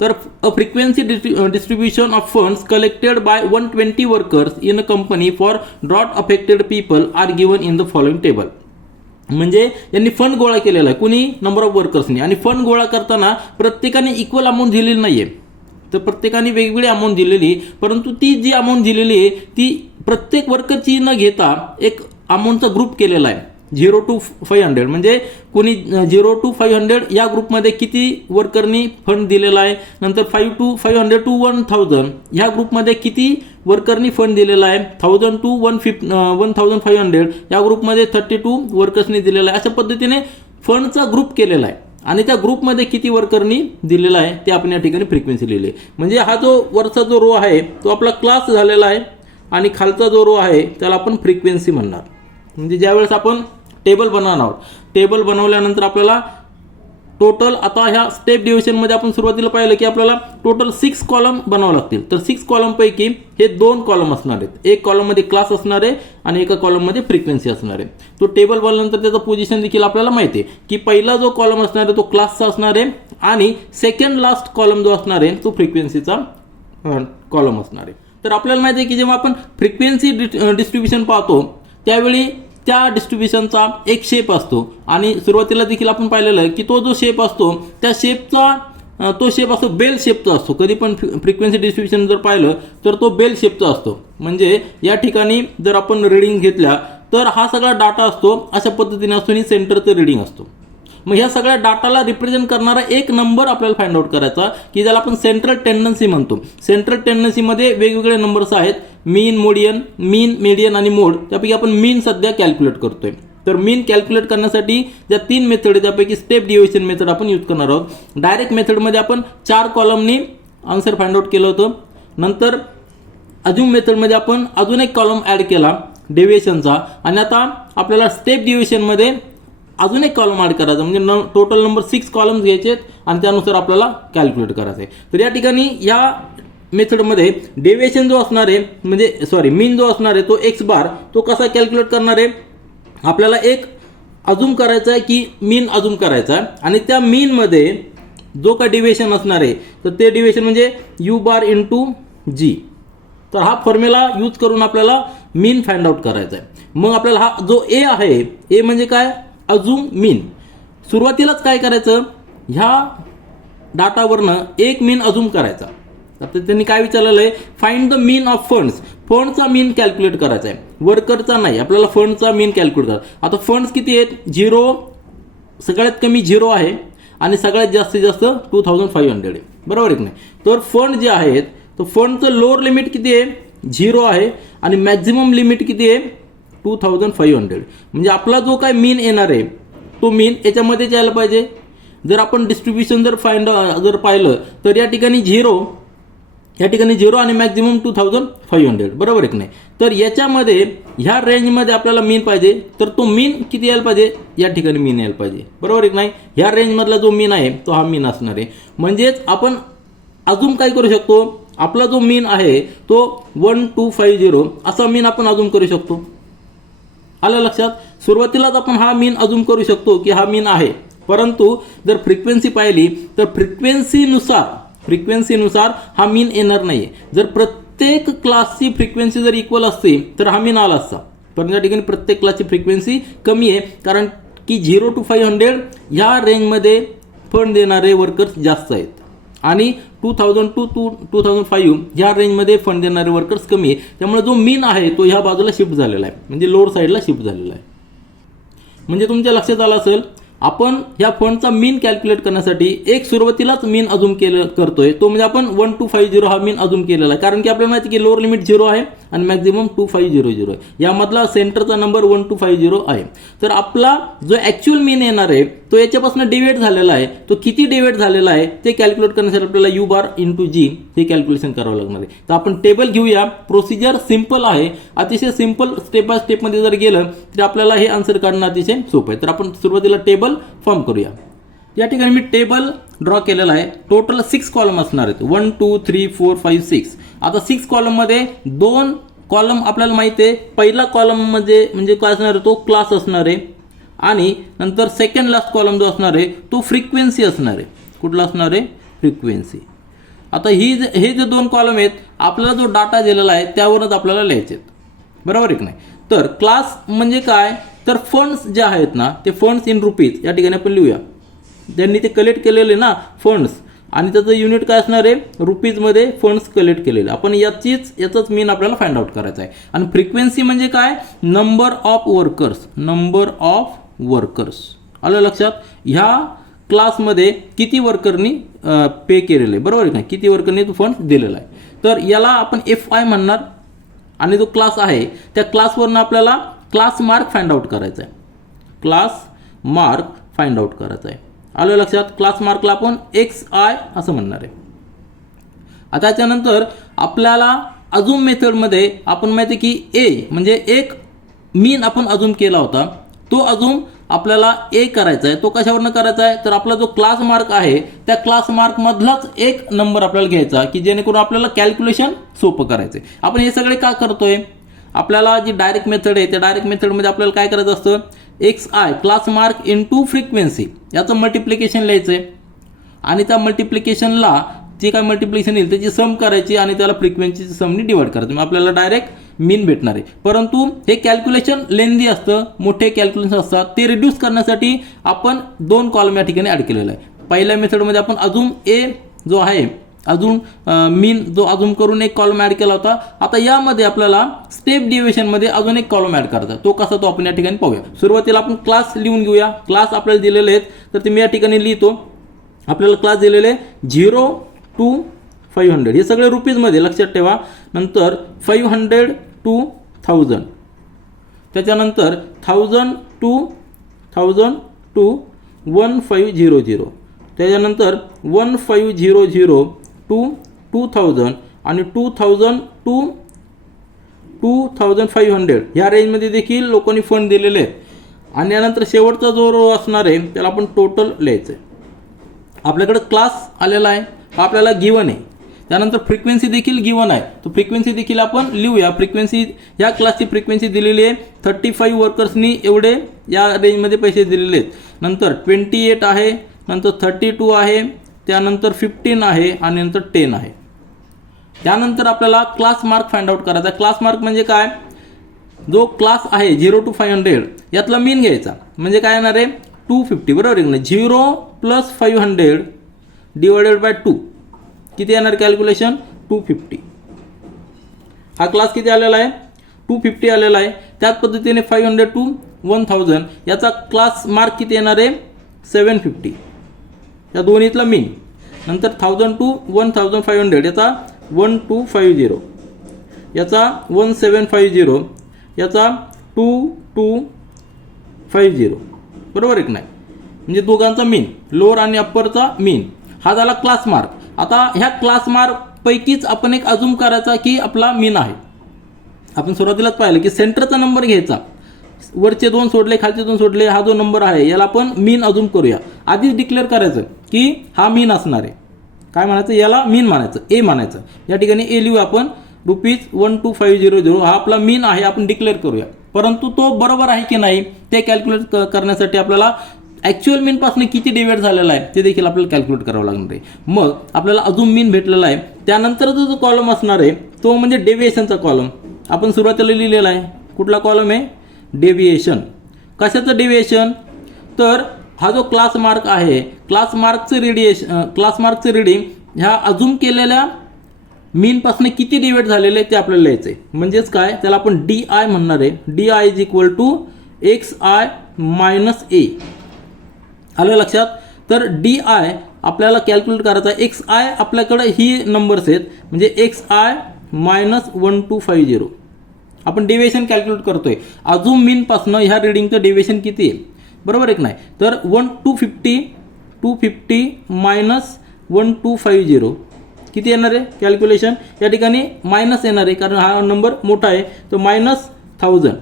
तर a frequency distribution of funds collected by 120 workers in a company for drought affected people are given in the following table. म्हणजे यांनी फंड गोळा केलेला आहे कुणी, नंबर ऑफ वर्कर्सनी. आणि फंड गोळा करताना प्रत्येकाने इक्वल अमाऊंट दिलेली नाहीये, तर प्रत्येकाने वेगवेगळी अमाऊंट दिलेली. परंतु ती जी अमाऊंट दिलेली आहे ती प्रत्येक वर्करची न घेता एक अमाऊंटचा ग्रुप केलेला आहे 0 to 500. म्हणजे कोणी 0 to 500 या ग्रुपमध्ये किती वर्करनी फंड दिलेला आहे. नंतर 500 to 1000 ह्या ग्रुपमध्ये किती वर्करनी फंड दिलेला आहे. 1000 to 1500 या ग्रुपमध्ये 32 वर्कर्सनी दिलेला आहे. अशा पद्धतीने फंडचा ग्रुप केलेला आहे आणि त्या ग्रुपमध्ये किती वर्करनी दिलेला आहे ते आपण या ठिकाणी फ्रिक्वेन्सी लिहिली. म्हणजे हा जो वरचा जो रो आहे तो आपला क्लास झालेला आहे आणि खालचा जो रो आहे त्याला आपण फ्रिक्वेन्सी म्हणणार. म्हणजे ज्यावेळेस आपण टेबल बनवणार आहोत, टेबल बनवल्यानंतर आपल्याला टोटल आता ह्या स्टेप डिव्हिजनमध्ये आपण सुरुवातीला पाहिलं की आपल्याला टोटल 6 कॉलम बनावं लागतील. तर 6 कॉलमपैकी हे 2 कॉलम असणार आहेत. एक कॉलममध्ये क्लास असणार आहे आणि एका कॉलममध्ये फ्रिक्वेन्सी असणार आहे. तो टेबल बनल्यानंतर त्याचं पोझिशन देखील आपल्याला माहिती आहे की पहिला जो कॉलम असणार आहे तो क्लासचा असणार आहे आणि सेकंड लास्ट कॉलम जो असणार आहे तो फ्रिक्वेन्सीचा कॉलम असणार आहे. तर आपल्याला माहिती आहे की जेव्हा आपण फ्रिक्वेन्सी डिस्ट्रीब्युशन पाहतो त्यावेळी त्या डिस्ट्रीब्युशनचा एक शेप असतो आणि सुरुवातीला देखील आपण पाहिलेलं आहे की तो जो शेप असतो त्या शेपचा तो शेप असतो बेल शेपचा असतो. कधी पण फ्रिक्वेन्सी डिस्ट्रीब्युशन जर पाहिलं तर तो बेल शेपचा असतो. म्हणजे या ठिकाणी जर आपण रिडिंग घेतल्या तर हा सगळा डाटा असतो अशा पद्धतीने असतो आणि सेंटरचं रिडिंग असतो. मग ह्या सगळ्या डाटाला रिप्रेझेंट करणारा एक नंबर आपल्याला फाइंड आउट करायचा की ज्याला आपण सेंट्रल टेंडन्सी म्हणतो. सेंट्रल टेंडन्सीमध्ये वेगवेगळे नंबर्स आहेत, मीन, मीडियन आणि मोड. त्यापैकी आपण मीन सध्या कॅल्क्युलेट करतोय. तर मीन कॅल्क्युलेट करण्यासाठी ज्या 3 मेथड आहेत त्यापैकी स्टेप डिव्हिजन मेथड आपण यूज करणार आहोत. डायरेक्ट मेथडमध्ये आपण 4 कॉलमनी आन्सर फाइंड आउट केलं होतं. नंतर अजून मेथडमध्ये आपण अजून एक कॉलम ॲड केला डेव्हिएशनचा आणि आता आपल्याला स्टेप डिव्हिजनमध्ये अजून एक कॉलम ॲड करायचा. म्हणजे टोटल नंबर 6 कॉलम्स घ्यायचे आणि त्यानुसार आपल्याला कॅल्क्युलेट करायचं आहे. तर या ठिकाणी या मेथडमध्ये डेव्हिएशन जो असणार आहे म्हणजे मीन जो असणार आहे तो एक्स बार तो कसा कॅल्क्युलेट करणार आहे. आपल्याला एक अजूम करायचा आहे की मीन अजूम करायचा आहे आणि त्या मीनमध्ये जो काय डेव्हिएशन असणार आहे तर ते डेव्हिएशन म्हणजे यू बार इंटू जी. तर हा फॉर्म्युला यूज करून आपल्याला मीन फाइंड आउट करायचा आहे. मग आपल्याला हा जो ए आहे, ए म्हणजे काय, अजूम मीन. सुरुवातीलाच काय करायचं, ह्या डाटावरनं एक मीन अजूम करायचा. आता त्यांनी काय विचारलेलं आहे, find the mean of funds. फंडचा मीन कॅल्क्युलेट करायचा आहे, वर्करचा नाही. आपल्याला फंडचा मीन कॅल्क्युलेट करायचा. आता फंड्स किती आहेत, 0, सगळ्यात कमी 0 आहे आणि सगळ्यात जास्तीत जास्त 2500 आहे, बरोबर आहे की नाही. तर फंड जे आहेत तर फंडचं लोअर लिमिट किती आहे, 0 आहे आणि मॅक्झिमम लिमिट किती आहे, 2500. म्हणजे आपला जो काय मीन येणार आहे तो मीन याच्यामध्ये यायला पाहिजे. जर आपण डिस्ट्रीब्युशन जर पाहिलं तर या ठिकाणी 0 आणि मॅक्झिमम 2500, बरोबर आहे की नाही. तर याच्यामध्ये ह्या रेंजमध्ये आपल्याला मीन पाहिजे. तर तो मीन किती यायला पाहिजे, या ठिकाणी मीन यायला पाहिजे, बरोबर आहे की नाही. ह्या रेंजमधला जो मीन आहे तो हा मीन असणार आहे. म्हणजेच आपण अजून काय करू शकतो, आपला जो मीन आहे तो 1250 असा मीन आपण अजूम करू शकतो. आलं लक्षात. सुरुवातीलाच आपण हा मीन अजूम करू शकतो की हा मीन आहे. परंतु जर फ्रिक्वेन्सी पाहिली तर फ्रिक्वेन्सीनुसार हा मीन येणार नाही. जर प्रत्येक क्लासची फ्रिक्वेन्सी जर इक्वल असते तर हा मीन आला असता. पण या ठिकाणी प्रत्येक क्लासची फ्रिक्वेन्सी कमी आहे कारण की 0 to 500 ह्या रेंजमध्ये फंड देणारे वर्कर्स जास्त आहेत. आणि 2000 टू 2005 ह्या रेंजमध्ये फंड देणारे वर्कर्स कमी आहे. त्यामुळे जो मीन आहे तो ह्या बाजूला शिफ्ट झालेला आहे, म्हणजे लोअर साईडला शिफ्ट झालेला आहे. म्हणजे तुमच्या लक्षात आलं असेल, आपण ह्या फंडचा मीन कॅल्क्युलेट करण्यासाठी एक सुरुवातीलाच मीन अजूम करतोय, तो म्हणजे आपण 1250 हा मीन अजूम केलेला आहे. कारण की आपल्याला माहिती की लोअर लिमिट 0 आहे आणि मॅक्झिमम 2500 आहे. यामधला सेंटरचा नंबर 1250 आहे. तर आपला जो ॲक्च्युअल मीन येणार आहे तो याच्यापासून डिवाइड झालेला आहे. तो किती डिवाइड झालेला आहे ते कॅल्क्युलेट करण्यासाठी आपल्याला U बार इंटू G हे कॅल्क्युलेशन करावं लागणार आहे. तर आपण टेबल घेऊया. प्रोसिजर सिंपल आहे, अतिशय सिंपल. स्टेप बाय स्टेपमध्ये जर गेलं तर आपल्याला हे आन्सर काढणं अतिशय सोपं आहे. तर आपण सुरुवातीला टेबल फॉर्म करूया. या ठिकाणी मी टेबल ड्रॉ केलेला आहे. टोटल 6 कॉलम असणार आहेत, 1 2 3 4 5 6. आता 6 कॉलममध्ये 2 कॉलम आपल्याला माहिती आहे. पहिला कॉलम म्हणजे काय असणार आहे, तो क्लास असणार आहे आणि नंतर सेकंड लास्ट कॉलम जो असणार आहे तो फ्रिक्वेन्सी असणार आहे. कुठला असणार आहे, फ्रिक्वेन्सी. आता हे जे 2 कॉलम आहेत, आपल्याला जो डाटा दिलेला आहे त्यावरच आपल्याला लिहायचे आहेत, बरोबर आहे की नाही. तर क्लास म्हणजे काय, तर फंड्स जे आहेत ना ते फंड्स इन रुपीज या ठिकाणी आपण लिहूया. ज्यांनी ते कलेक्ट केलेले ना फंड्स, आणि त्याचं युनिट काय असणार आहे, रुपीजमध्ये फंड्स कलेक्ट केलेले. आपण याचाच मीन आपल्याला फाइंड आउट करायचा आहे. आणि फ्रिक्वेन्सी म्हणजे काय, number of workers. Number of workers आलं लक्षात. ह्या क्लासमध्ये किती वर्करनी पे केलेलं आहे, बरोबर आहे का, किती वर्करनी तो फंड दिलेला आहे. तर याला आपण FI म्हणणार. आणि जो क्लास आहे त्या क्लासवरनं आपल्याला क्लास मार्क फाइंड आउट करायचा आहे. क्लास मार्क फाइंड आउट करायचा आहे, आलं लक्षात. क्लास मार्कला आपण XI असं म्हणणार आहे. आता त्याच्यानंतर आपल्याला अजूम मेथडमध्ये आपण माहिती आहे की A म्हणजे एक मीन आपण अजूम केला होता, तो अजूम आपल्याला A करायचा आहे. तो कशावरनं करायचा आहे, तर आपला जो क्लास मार्क आहे त्या क्लास मार्कमधलाच एक नंबर आपल्याला घ्यायचा की जेणेकरून आपल्याला कॅल्क्युलेशन सोपं करायचं आहे. आपण हे सगळे का करतोय, आपल्याला जी डायरेक्ट मेथड आहे त्या डायरेक्ट मेथडमध्ये आपल्याला काय करायचं असतं, XI class mark into frequency याचं मल्टिप्लिकेशन लिहायचं आहे. आणि त्या मल्टिप्लिकेशनला जे काय मल्टिप्लिकेशन येईल त्याची सम करायची आणि त्याला फ्रिक्वेन्सीची समनी डिवाइड करायची. मग आपल्याला डायरेक्ट मीन भेटणार आहे. परंतु हे कॅल्क्युलेशन लेंदी असतं, मोठे कॅल्क्युलेशन असतात. ते रिड्यूस करण्यासाठी आपण 2 कॉलम या ठिकाणी ॲड केलेला आहे. पहिल्या मेथडमध्ये आपण अजून A जो आहे अजून मीन जो अजून करून एक कॉलम ॲड केला होता. आता यामध्ये आपल्याला स्टेप डिव्हिजनमध्ये अजून एक कॉलम ॲड करायचा. तो कसा तो आपण या ठिकाणी पाहूया. सुरुवातीला आपण क्लास लिहून घेऊया. क्लास आपल्याला दिलेले आहेत तर ते मी या ठिकाणी लिहितो. आपल्याला क्लास दिलेले 0 to 500 हे सगळे रुपीजमध्ये लक्षात ठेवा. नंतर 500 to 1000, त्याच्यानंतर 1000 to 1500, त्याच्यानंतर 1500 to 2000 आणि 2000 to 2500 ह्या रेंजमध्ये देखील लोकांनी फंड दिलेले आहेत. आणि यानंतर शेवटचा जो रो असणार आहे त्याला आपण टोटल लिहायचं आहे. आपल्याकडे क्लास आलेला आहे, हा आपल्याला गिवन आहे. त्यानंतर फ्रिक्वेन्सी देखील गिवन आहे, तो फ्रिक्वेन्सी देखील आपण लिहूया. फ्रिक्वेन्सी या क्लासची फ्रिक्वेन्सी दिलेली आहे 35 वर्कर्सनी एवढे या रेंजमध्ये पैसे दिलेले आहेत. नंतर 28 आहे, नंतर 32 आहे, त्यानंतर 15 आहे आणि नंतर 10 आहे. त्यानंतर आपल्याला क्लास मार्क फाइंड आउट करायचा. क्लास मार्क म्हणजे काय, जो क्लास आहे 0 to 500 यातला मीन घ्यायचा. म्हणजे काय येणार आहे 250, बरोबर आहे. 0 + 500 डिवायडेड बाय 2 किती येणार कॅल्क्युलेशन 250. हा क्लास किती आलेला आहे 250 आलेला आहे. त्याच पद्धतीने 500 to 1000 याचा क्लास मार्क किती येणार आहे 750, या दोन्हीतला मीन. नंतर 1000 to 1500 याचा 1250, याचा 1750, याचा 2250, बरोबर आहे की नाही. म्हणजे दोघांचा मीन, लोअर आणि अप्परचा मीन हा झाला क्लास मार्क. आता ह्या क्लास मार्क पैकीच आपण एक अजूम करायचा की आपला मीन आहे. आपण सुरुवातीलाच पाहिलं की सेंटरचा नंबर घ्यायचा, वरचे 2 सोडले खालचे 2 सोडले, हा जो नंबर आहे याला आपण मीन अजूम करूया. आधीच डिक्लेअर करायचं की हा मीन असणार आहे. काय म्हणायचं, याला मीन म्हणायचं, A म्हणायचं. या ठिकाणी A लिहू आपण, ₹12500 हा आपला मीन आहे, आपण डिक्लेअर करूया. परंतु तो बरोबर आहे की नाही ते कॅल्क्युलेट करण्यासाठी आपल्याला ॲक्च्युअल मीनपासून किती डिवाइड झालेला आहे ते देखील आपल्याला कॅल्क्युलेट करावं लागणार आहे. मग आपल्याला अजून मीन भेटलेला आहे. त्यानंतरचा जो कॉलम असणार आहे तो म्हणजे डेव्हिएशनचा कॉलम. आपण सुरुवातीला लिहिलेला आहे. कुठला कॉलम आहे, डेव्हिएशन. कशाचं डेव्हिएशन, तर हा जो क्लास मार्क आहे क्लास मार्कचं रिडिंग ह्या अजून केलेल्या मीनपासून किती डिवाइड झालेले ते आपल्याला लिहायचं आहे. म्हणजेच काय, त्याला आपण डी आय म्हणणार आहे. D I is equal to X I minus A. आलं लक्षात. तर डी आय आपल्याला कॅल्क्युलेट करायचा आहे. एक्स आय आपल्याकडे ही नंबर्स आहेत, म्हणजे एक्स आय मायनस 1250. आपण डेविएशन कॅल्क्युलेट करतोय. अजून मीनपासून ह्या रिडिंगचं डेविएशन किती आहे, बरोबर आहे की नाही. तर 250 मायनस 1250 किती येणार आहे कॅल्क्युलेशन. या ठिकाणी मायनस येणार आहे कारण हा नंबर मोठा आहे, तर -1000.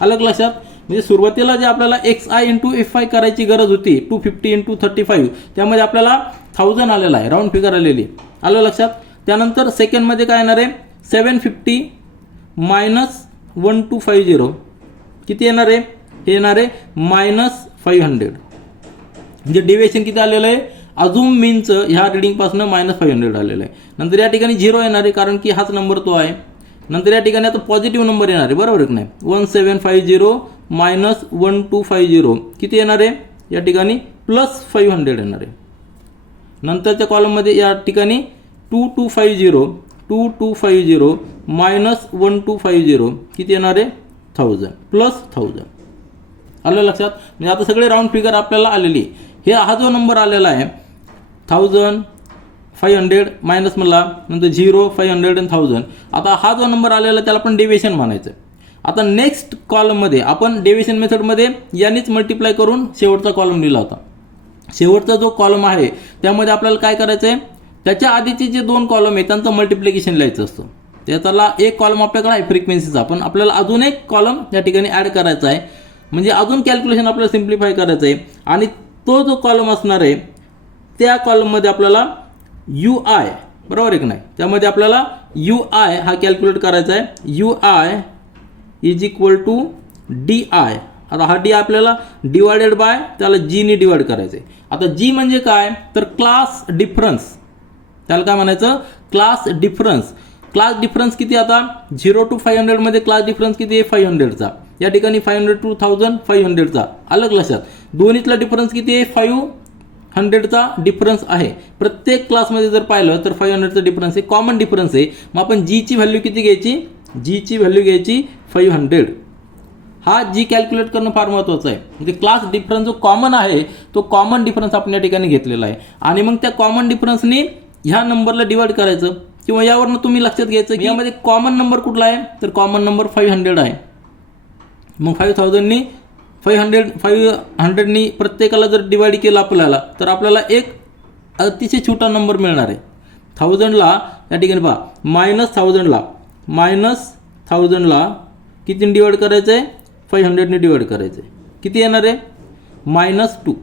अलग लक्षात. म्हणजे सुरुवातीला जे आपल्याला X I into F I करायची गरज होती 250 इंटू 35, त्यामध्ये आपल्याला 1000 आलेला आहे, राऊंड फिगर आलेली. आलं लक्षात. त्यानंतर सेकंडमध्ये काय येणार आहे 750 मायनस 1250 किती येणार आहे, हे येणार आहे -500. म्हणजे डेविएशन किती आलेलं आहे अजून मीनचं ह्या रिडिंगपासून -500 आलेलं आहे. नंतर या ठिकाणी 0 येणार आहे कारण की हाच नंबर तो आहे. नंतर या ठिकाणी आता पॉझिटिव्ह नंबर येणार आहे, बरोबर आहे की नाही. 1750 मायनस 1250 किती येणार आहे या ठिकाणी +500 येणार आहे. नंतरच्या कॉलममध्ये या ठिकाणी 2250 मायनस 1250 किती येणार आहे 1000 +1000. आलं लक्षात. म्हणजे आता सगळे राऊंड फिगर आपल्याला आलेली. हे हा जो नंबर आलेला आहे 1500 मायनस मला नंतर 0 500 आणि 1000. आता हा जो नंबर आलेला त्याला आपण डेविएशन म्हणायचं. आता नेक्स्ट कॉलममध्ये आपण डेविएशन मेथडमध्ये यानेच मल्टिप्लाय करून शेवटचा कॉलम लिहिला होता. शेवटचा जो कॉलम आहे त्यामध्ये आपल्याला काय करायचं आहे, त्याच्या आधीचे जे 2 कॉलम आहेत त्यांचं मल्टिप्लिकेशन लिहायचं असतं. त्याला एक कॉलम आपल्याकडे आहे फ्रिक्वेन्सीचा, पण आपल्याला अजून एक कॉलम या ठिकाणी ॲड करायचा आहे. म्हणजे अजून कॅल्क्युलेशन आपल्याला सिम्प्लिफाय करायचं आहे. आणि तो जो कॉलम असणार आहे त्या कॉलममध्ये आपल्याला यू आय, बरोबर आहे की नाही, त्यामध्ये आपल्याला यू आय हा कॅल्क्युलेट करायचा आहे. U I is equal to D I. आता हा डी आपल्याला डिवायडेड बाय त्याला जीने डिवाइड करायचं आहे. आता जी म्हणजे काय तर क्लास डिफरन्स. त्याला काय म्हणायचं क्लास डिफरन्स. क्लास डिफरन्स किती आता 0 to 500 मध्ये क्लास डिफरन्स किती आहे 500चा. या ठिकाणी 500 to 1000 500चा. अलग लक्षात. दोन्हीतला डिफरन्स किती आहे 500चा डिफरन्स आहे. प्रत्येक क्लासमध्ये जर पाहिलं तर 500चा डिफरन्स आहे, कॉमन डिफरन्स आहे. मग आपण जीची व्हॅल्यू किती घ्यायची, जीची व्हॅल्यू घ्यायची 500. हा जी कॅल्क्युलेट करणं फार महत्त्वाचं आहे. म्हणजे क्लास डिफरन्स जो कॉमन आहे तो कॉमन डिफरन्स आपण या ठिकाणी घेतलेला आहे. आणि मग त्या कॉमन डिफरन्सने ह्या नंबरला डिवाइड करायचं. किंवा यावरनं तुम्ही लक्षात घ्यायचं की यामध्ये कॉमन नंबर कुठला आहे तर कॉमन नंबर 500 आहे. मग 5000नी 500नी प्रत्येकाला जर डिवाइड केलं आपल्याला तर आपल्याला एक अतिशय छोटा नंबर मिळणार आहे. 1000ला या ठिकाणी पहा -1000ला कितीने डिवाइड करायचं आहे 500ने डिवाइड करायचं आहे. किती येणार आहे -2.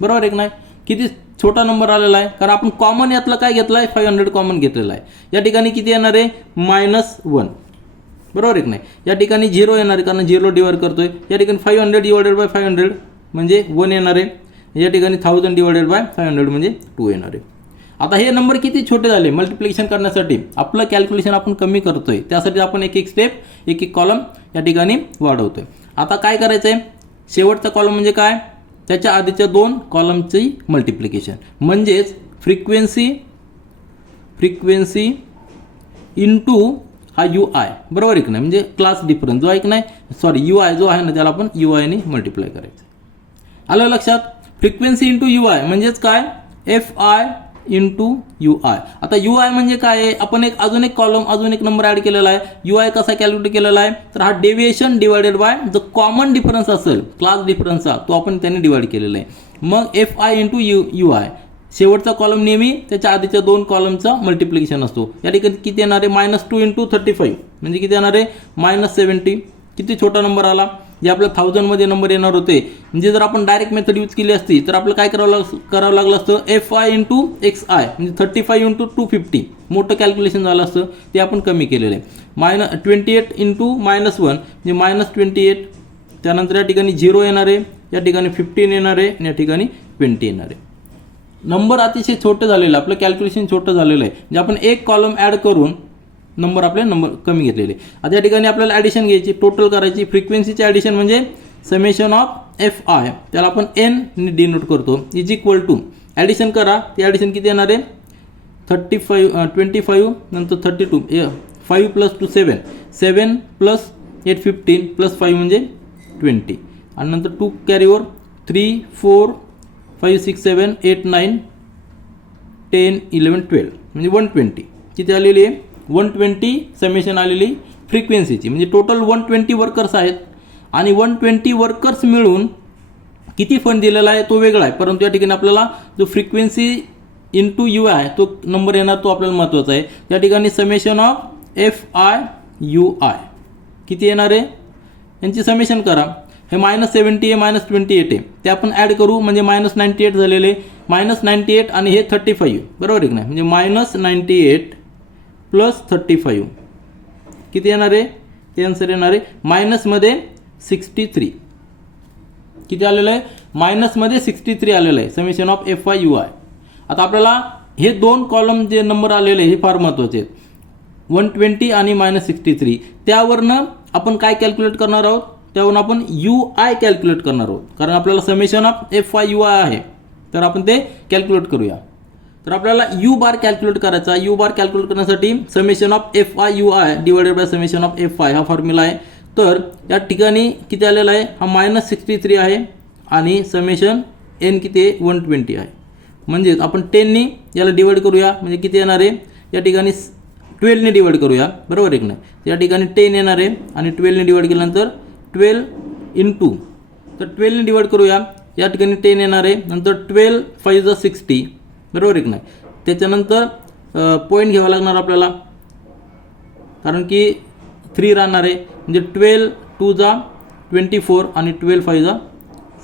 बरोबर आहे की नाही. किती छोटा नंबर आलेला आहे कारण आपण कॉमन यातला काय घेतला आहे 500 कॉमन घेतलेला आहे. या ठिकाणी किती येणार आहे -1. बरोबर आहे की नाही. या ठिकाणी 0 येणार आहे कारण 0 डिवाइड करतोय. या ठिकाणी 500 डिवाइडेड बाय 500 म्हणजे 1 येणार आहे. या ठिकाणी 1000 डिवाइडेड बाय 500 म्हणजे 2 येणार आहे. आता हे नंबर किती छोटे झाले मल्टिप्लिकेशन करण्यासाठी आपलं कॅल्क्युलेशन आपण कमी करतोय. त्यासाठी आपण एक एक स्टेप एक एक कॉलम या ठिकाणी वाढवतोय. आता काय करायचं आहे शेवटचा कॉलम म्हणजे काय त्याच्या आधीच्या 2 कॉलमची मल्टिप्लिकेशन. म्हणजेच फ्रिक्वेन्सी इंटू हा यू आय. बरोबर आहे की नाही. म्हणजे क्लास डिफरन्स जो आहे की नाही यू आय जो आहे ना त्याला आपण यू आयने मल्टिप्लाय करायचं. आलं लक्षात. फ्रिक्वेन्सी इंटू यू आय म्हणजेच काय F I into you I. आता यू आय म्हणजे काय आहे आपण अजून एक कॉलम अजून एक नंबर ॲड केलेला आहे. यू आय कसा कॅल्क्युलेट केलेला आहे तर हा डेविएशन डिवायडेड बाय जो कॉमन डिफरन्स असेल क्लास डिफरन्सचा तो आपण त्याने डिवाइड केलेला आहे. मग F I into you I. शेवटचा कॉलम नेहमी त्याच्या आधीच्या 2 कॉलमचा मल्टिप्लिकेशन असतो. या ठिकाणी किती येणार आहे -2 इंटू 35 म्हणजे किती येणार आहे -70. किती छोटा नंबर आला. जे आपल्या 1000 मध्ये नंबर येणार होते. म्हणजे जर आपण डायरेक्ट मेथड यूज केली असती तर आपलं काय करावं लागलं असतं F I into X I म्हणजे 35 इंटू 250 मोठं कॅल्क्युलेशन झालं असतं. ते आपण कमी केलेलं आहे. -28 इंटू -1 म्हणजे -28. त्यानंतर या ठिकाणी 0 येणार आहे. या ठिकाणी 15 येणार आहे आणि या ठिकाणी 20 येणार आहे. नंबर अतिशय छोटे झालेलं आपलं कॅल्क्युलेशन छोटं झालेलं आहे. म्हणजे आपण एक कॉलम ॲड करून नंबर कमी घेतलेले. आता या ठिकाणी आपल्याला ॲडिशन घ्यायची टोटल करायची. फ्रिक्वेन्सीची ॲडिशन म्हणजे समेशन ऑफ एफ आय त्याला आपण एन ने डिनोट करतो इज इक्वल टू ॲडिशन करा. ते ॲडिशन किती येणार आहे 25 नंतर 32 5 + 2 7 7 + 8 15 + 5 म्हणजे 20 आणि नंतर 2 कॅरीवर 3 4 5 6 7 8 9 10 11 12 म्हणजे 120 किती आलेली आहे 120 समेशन आलेली फ्रिक्वेन्सीची. म्हणजे टोटल 120 वर्कर्स आहेत आणि 120 वर्कर्स मिळून किती फंड दिलेला आहे तो वेगळा आहे, परंतु या ठिकाणी आपल्याला जो फ्रिक्वेन्सी इंटू यू आहे तो नंबर येणार तो आपल्याला महत्त्वाचा आहे. त्या ठिकाणी summation of F I U I किती येणार आहे यांची समेशन करा. हे -70 आहे -28 आहे ते आपण ॲड करू म्हणजे -98 झालेले -98 आणि हे 35 बरोबर आहे की नाही. म्हणजे -98 + 35 किती येणार आहे ते आन्सर येणार आहे मायनसमध्ये 63 किती आलेलं आहे मायनसमध्ये 63 आलेलं आहे summation of F I U I. आता आपल्याला हे दोन कॉलम जे नंबर आलेले हे फार महत्त्वाचे आहेत 120 आणि -63 त्यावरनं आपण काय कॅल्क्युलेट करणार आहोत त्यावरून आपण यू आय कॅल्क्युलेट करणार आहोत कारण आपल्याला summation of F I U I आहे तर आपण ते कॅल्क्युलेट करूया. तर आपल्याला यू बार कॅल्क्युलेट करायचा. यू बार कॅल्क्युलेट करण्यासाठी summation of F I U I divided by summation of F I हा फॉर्म्युला आहे. तर या ठिकाणी किती आलेला आहे हा -63 आहे आणि समेशन एन किती आहे 120 आहे. म्हणजेच आपण 10 याला डिवाइड करूया म्हणजे किती येणार आहे या ठिकाणी 12 डिवाइड करूया बरोबर आहे की नाही. या ठिकाणी 10 येणार आहे आणि 12 डिवाइड केल्यानंतर 12 × तर 12 डिवाइड करूया या ठिकाणी 10 येणार आहे नंतर 12 5 = 60 बरोबर आहे की नाही. त्याच्यानंतर पॉईंट घ्यावा लागणार आपल्याला कारण की 3 राहणार आहे म्हणजे 12 2 = 24 आणि 12 5 =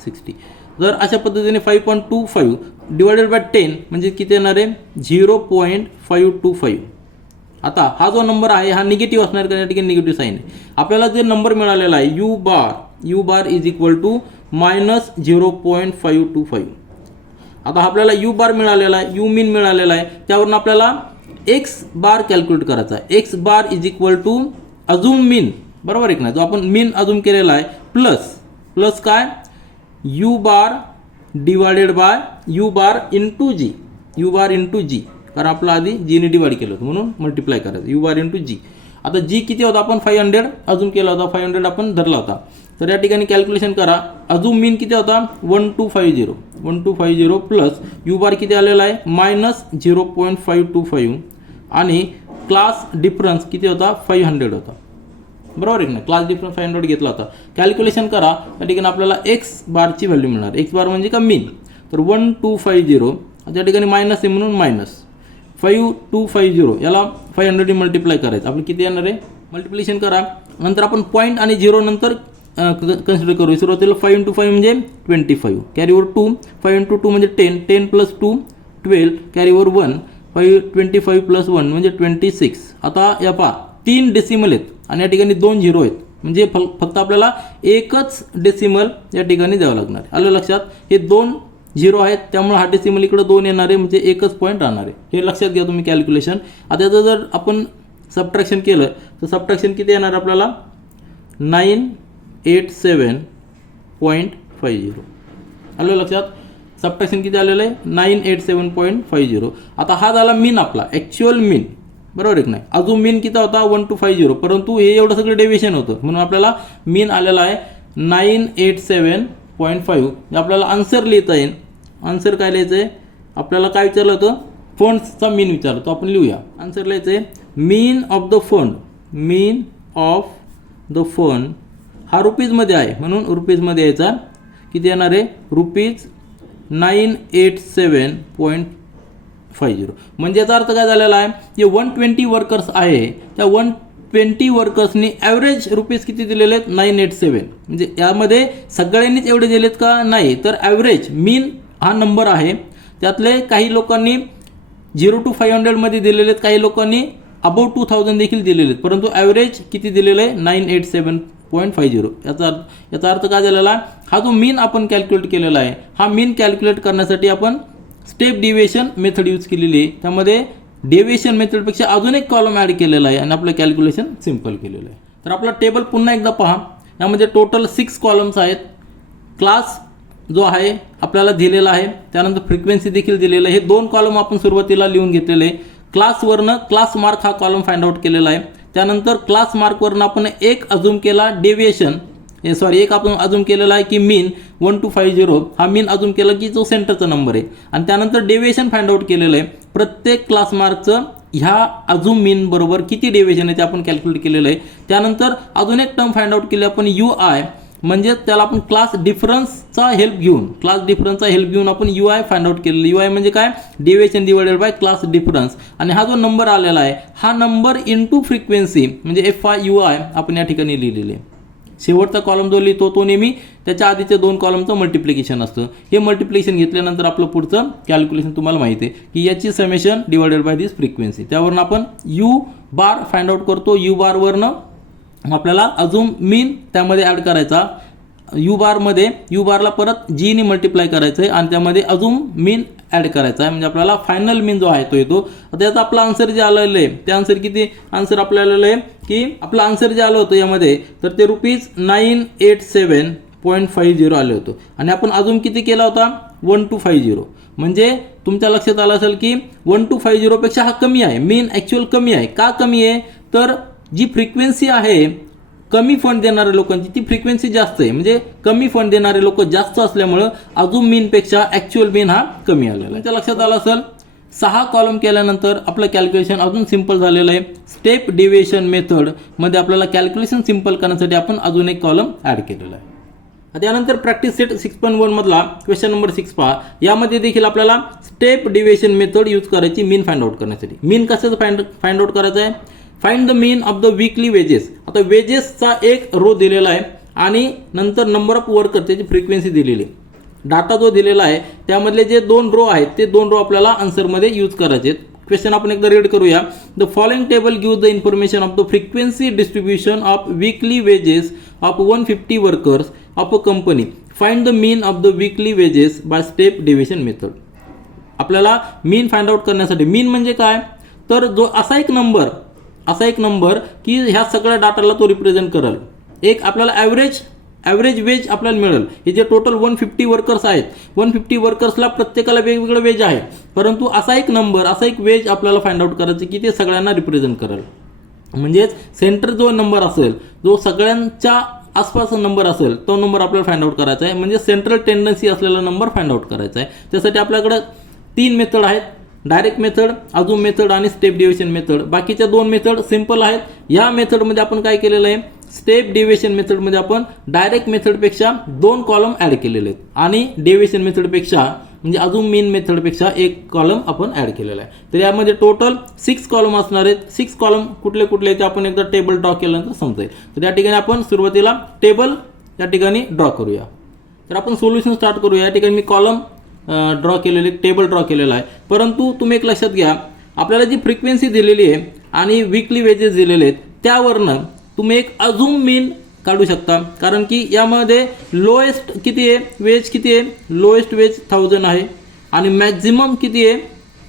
60. जर अशा पद्धतीने 5.25 डिवायडेड बाय 10 म्हणजे किती येणार आहे 0.525. आता हा जो नंबर आहे हा निगेटिव्ह असणार कारण या ठिकाणी निगेटिव्ह साईन आहे. आपल्याला जे नंबर मिळालेला आहे U bar is equal to -0.525. आता आपल्याला यू बार मिळालेला आहे यू मीन मिळालेला आहे त्यावरून आपल्याला एक्स बार कॅल्क्युलेट करायचा आहे. X bar is equal to assumed mean बरोबर आहे की नाही जो आपण मीन अजूम केलेला आहे प्लस काय U bar divided by U bar into G कारण आपलं आधी जीने डिवाइड केलं होतं म्हणून मल्टिप्लाय करायचं यू बार इंटू जी. आता जी किती होता आपण 500 अजून केला होता 500 आपण धरला होता. तर या ठिकाणी कॅल्क्युलेशन करा अजून मीन किती होता 1250 प्लस यू बार किती आलेला आहे -0.525 आणि क्लास डिफरन्स किती होता 500 होता बरोबर आहे ना. क्लास डिफरन्स 500 घेतला होता. कॅल्क्युलेशन करा त्या ठिकाणी आपल्याला एक्स बारची व्हॅल्यू मिळणार. एक्स बार म्हणजे का मीन तर 1250 त्या ठिकाणी मायनस आहे म्हणून -5250 याला 500 ने मल्टिप्लाय करायचं आपण किती येणार आहे मल्टिप्लिकेशन करा. नंतर आपण पॉईंट आणि 0 नंतर कन्सिडर करू. सुरुवातीला 5 × 5 म्हणजे 25 कॅरीवर 2 5 × 2 म्हणजे 10 + 2 12 कॅरीवर 1 25 + 1 म्हणजे 26. आता या पहा 3 डेसिमल आहेत आणि या ठिकाणी 2 झिरो आहेत म्हणजे फक्त आपल्याला एकच डेसिमल या ठिकाणी द्यावं लागणार आहे. आलं लक्षात हे 2 झिरो आहेत त्यामुळे हा डेसिमल इकडे 2 येणार आहे म्हणजे एकच पॉईंट राहणार आहे. हे लक्षात घ्या तुम्ही कॅल्क्युलेशन. आता याचं जर आपण सबट्रॅक्शन केलं तर सबट्रॅक्शन किती येणार आपल्याला 987.50. आलं लक्षात सबट्रॅक्शन किती आलेलं आहे 987.50. आता हा झाला मीन आपला ॲक्च्युअल मीन बरोबर आहे की नाही. अजून मीन किती होता 1250 परंतु हे एवढं सगळं डेव्हिएशन होतं म्हणून आपल्याला मीन आलेला आहे 987.5. आपल्याला आन्सर लिहिता येईल. आन्सर काय लिहायचं आहे आपल्याला काय विचारलं होतं फंड्सचा मीन विचारलं तो आपण लिहूया. आन्सर लिहायचं आहे मीन ऑफ द फंड हा रुपीजमध्ये आहे म्हणून रुपीजमध्ये यायचा किती येणार आहे ₹987.50. म्हणजे याचा अर्थ काय झालेला आहे जे 120 वर्कर्स आहे त्या 120 वर्कर्सनी ॲव्हरेज रुपीज किती दिलेले आहेत 987. म्हणजे यामध्ये सगळ्यांनीच एवढे दिलेत का नाही तर ॲव्हरेज मीन हा नंबर आहे त्यातले काही लोकांनी 0 to 500 मध्ये दिलेले आहेत काही लोकांनी अबाउट 2000 देखील दिलेले आहेत परंतु ॲव्हरेज किती दिलेलं आहे 987.50. याचा अर्थ काय झालेला हा जो मीन आपण कॅल्क्युलेट केलेला आहे हा मीन कॅल्क्युलेट करण्यासाठी आपण स्टेप डिव्हिएशन मेथड यूज केलेली आहे. त्यामध्ये डेव्हिएशन मेथडपेक्षा अजून एक कॉलम ॲड केलेला आहे आणि आपलं कॅल्क्युलेशन सिम्पल केलेलं आहे. तर आपला टेबल पुन्हा एकदा पहा. यामध्ये टोटल 6 कॉलम्स आहेत क्लास जो आहे आपल्याला दिलेला आहे, त्यानंतर फ्रिक्वेन्सी देखील दिलेलं आहे. हे दोन कॉलम आपण सुरुवातीला लिहून घेतलेले आहे. क्लासवरनं क्लास मार्क हा कॉलम फाइंड आउट केलेला आहे. त्यानंतर क्लास मार्कवरनं आपण एक अजूम केला डेविएशन, एक आपण अजूम केलेला आहे की मीन 1250 हा मीन अजूम केला की जो सेंटरचा नंबर आहे. आणि त्यानंतर डेविएशन फाइंड आउट केलेलं आहे. प्रत्येक क्लास मार्कचं ह्या अजूम मीन बरोबर किती डेविएशन आहे ते आपण कॅल्क्युलेट केलेलं आहे. त्यानंतर अजून एक टर्म फाइंड आउट केली आपण UI, म्हणजे त्याला आपण क्लास डिफरन्सचा हेल्प घेऊन आपण UI फाइंड आउट केलेलं. UI म्हणजे काय, deviation divided by class difference. आणि हा जो नंबर आलेला आहे हा नंबर इनटू फ्रिक्वेन्सी म्हणजे FIUI आपण या ठिकाणी लिहिलेले आहे. शेवटचा कॉलम जो लिहितो तो नेहमी त्याच्या आधीच्या दोन कॉलमचं मल्टिप्लिकेशन असतं. हे मल्टिप्लिकेशन घेतल्यानंतर आपलं पुढचं कॅल्क्युलेशन तुम्हाला माहिती आहे की याची summation divided by this frequency. त्यावरून आपण U बार फाइंड आउट करतो. U बारवरनं आपल्याला अजून मीन त्यामध्ये ॲड करायचा. U बारला परत G ने मल्टिप्लाय करायचं आहे आणि त्यामध्ये अजून मीन ॲड करायचा आहे, म्हणजे आपल्याला फायनल मीन जो आहे तो येतो. आता याचा आपला आन्सर जे आलेलं आहे ते आन्सर किती, आन्सर आपल्याला आलेलं आहे की आपलं आन्सर जे आलं होतं यामध्ये तर ते ₹987.50 आलं होतं. आणि आपण अजून किती केला होता 1250. म्हणजे तुमच्या लक्षात आलं असेल की 1250 पेक्षा हा कमी आहे, मीन ॲक्च्युअल कमी आहे. का कमी आहे तर जी फ्रिक्वेन्सी आहे कमी फंड देणाऱ्या लोकांची ती फ्रिक्वेन्सी जास्त आहे, म्हणजे कमी फंड देणारे लोक जास्त असल्यामुळं अजून मीनपेक्षा ॲक्च्युअल मीन हा कमी आलेला आहे. तुमच्या लक्षात आलं असेल 6 कॉलम केल्यानंतर आपलं कॅल्क्युलेशन अजून सिंपल झालेलं आहे. स्टेप डेविएशन मेथडमध्ये आपल्याला कॅल्क्युलेशन सिंपल करण्यासाठी आपण अजून एक कॉलम ॲड केलेला आहे. त्यानंतर प्रॅक्टिस सेट 6.1 मधला क्वेश्चन नंबर 6 पहा. यामध्ये देखील आपल्याला स्टेप डेविएशन मेथड यूज करायची मीन फाइंड आउट करण्यासाठी. मीन कशाचं फाइंड आउट करायचं आहे, find the mean of the weekly wedges. आता वेजेसचा एक रो दिलेला आहे आणि नंतर नंबर ऑफ वर्कर त्याची फ्रिक्वेन्सी दिलेली आहे. डाटा जो दिलेला आहे त्यामधले जे 2 रो आहेत ते 2 रो आपल्याला आन्सरमध्ये यूज करायचे आहेत. क्वेश्चन आपण एकदा रीड करूया. The following table give the information of the frequency distribution of weekly wages of 150 workers of a company. Find the mean of the weekly wedges by step deviation method. आपल्याला मीन find out करण्यासाठी, मीन म्हणजे काय तर जो असा एक number की ह्या सगळ्या डाटाला तो रिप्रेझेंट करेल. एक आपल्याला ॲव्हरेज वेज आपल्याला मिळेल. हे जे टोटल 150 वर्कर्स आहेत, 150 वर्कर्सला प्रत्येकाला वेगवेगळं वेज आहे, परंतु असा एक नंबर, असा एक वेज आपल्याला फाइंड आउट करायचं की ते सगळ्यांना रिप्रेझेंट करेल. म्हणजेच सेंटर जो नंबर असेल, जो सगळ्यांच्या आसपास नंबर असेल तो नंबर आपल्याला फाइंड आउट करायचा आहे. म्हणजे सेंट्रल टेंडन्सी असलेला नंबर फाइंड आउट करायचा आहे. त्यासाठी आपल्याकडे 3 मेथड आहेत, डायरेक्ट मेथड, अजूम मेथड आणि स्टेप डेविएशन मेथड. बाकीच्या 2 मेथड सिंपल आहेत. या मेथडमध्ये आपण काय केलेलं आहे, स्टेप डेविएशन मेथडमध्ये आपण डायरेक्ट मेथडपेक्षा 2 कॉलम ॲड केलेले आहेत आणि डेविएशन मेथडपेक्षा म्हणजे अजून मीन मेथडपेक्षा 1 कॉलम आपण ॲड केलेला आहे. तर यामध्ये टोटल 6 कॉलम असणार आहेत. 6 कॉलम कुठले कुठले ते आपण एकदा टेबल ड्रॉ केल्यानंतर समजेल. तर या ठिकाणी आपण सुरुवातीला टेबल या ठिकाणी ड्रॉ करूया. तर आपण सोल्युशन स्टार्ट करूया. या ठिकाणी मी कॉलम ड्रॉ केलेले, टेबल ड्रॉ केलेला आहे. परंतु तुम्ही एक लक्षात घ्या, आपल्याला जी फ्रिक्वेन्सी दिलेली आहे आणि वीकली वेजेस दिलेले आहेत त्यावरनं तुम्ही एक अजून मीन काढू शकता. कारण की यामध्ये लोएस्ट किती आहे, वेज किती आहे, लोएस्ट वेज 1000 आहे आणि मॅक्झिमम किती आहे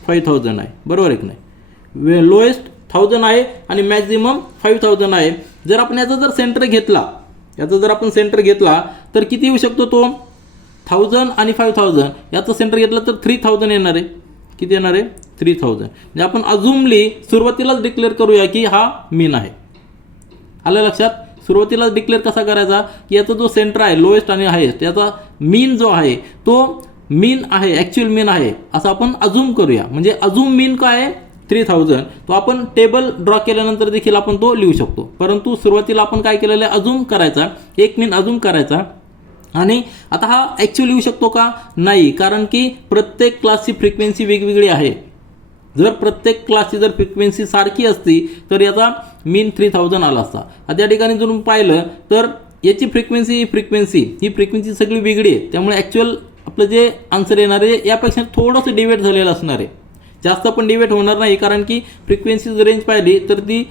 5000 आहे. बरोबर आहे की नाही. लोएस्ट 1000 आहे आणि मॅक्झिमम 5000 आहे. जर आपण याचा जर सेंटर घेतला तर किती येऊ शकतो तो 1000 आणि 5000 याचं सेंटर घेतलं तर 3000 येणार आहे. किती येणार आहे 3000. म्हणजे आपण अजूमली सुरुवातीलाच डिक्लेअर करूया की हा मीन आहे. आलं लक्षात. सुरुवातीलाच डिक्लेअर कसा करायचा की याचा जो सेंटर आहे लोएस्ट आणि हायेस्ट याचा मीन जो आहे तो मीन आहे, ॲक्च्युअल मीन आहे असं आपण अजूम करूया. म्हणजे अजूम मीन काय आहे 3000. तो आपण टेबल ड्रॉ केल्यानंतर देखील आपण तो लिहू शकतो. परंतु सुरुवातीला आपण काय केलेलं आहे, अजूम करायचा, एक मीन अजूम करायचा. आणि आता हा ॲक्च्युअली येऊ शकतो का नाही, कारण की प्रत्येक क्लासची फ्रिक्वेन्सी वेगवेगळी आहे. जर प्रत्येक क्लासची जर फ्रिक्वेन्सी सारखी असती तर याचा मीन 3000 आला असता. आता या ठिकाणी जर पाहिलं तर याची फ्रिक्वेन्सी सगळी वेगळी आहे. त्यामुळे ॲक्च्युअल आपलं जे आन्सर येणार आहे यापेक्षा थोडंसं डिवेट झालेलं असणार आहे. जास्त पण डिवेट होणार नाही, कारण की फ्रिक्वेन्सी रेंज पाहिली तर ती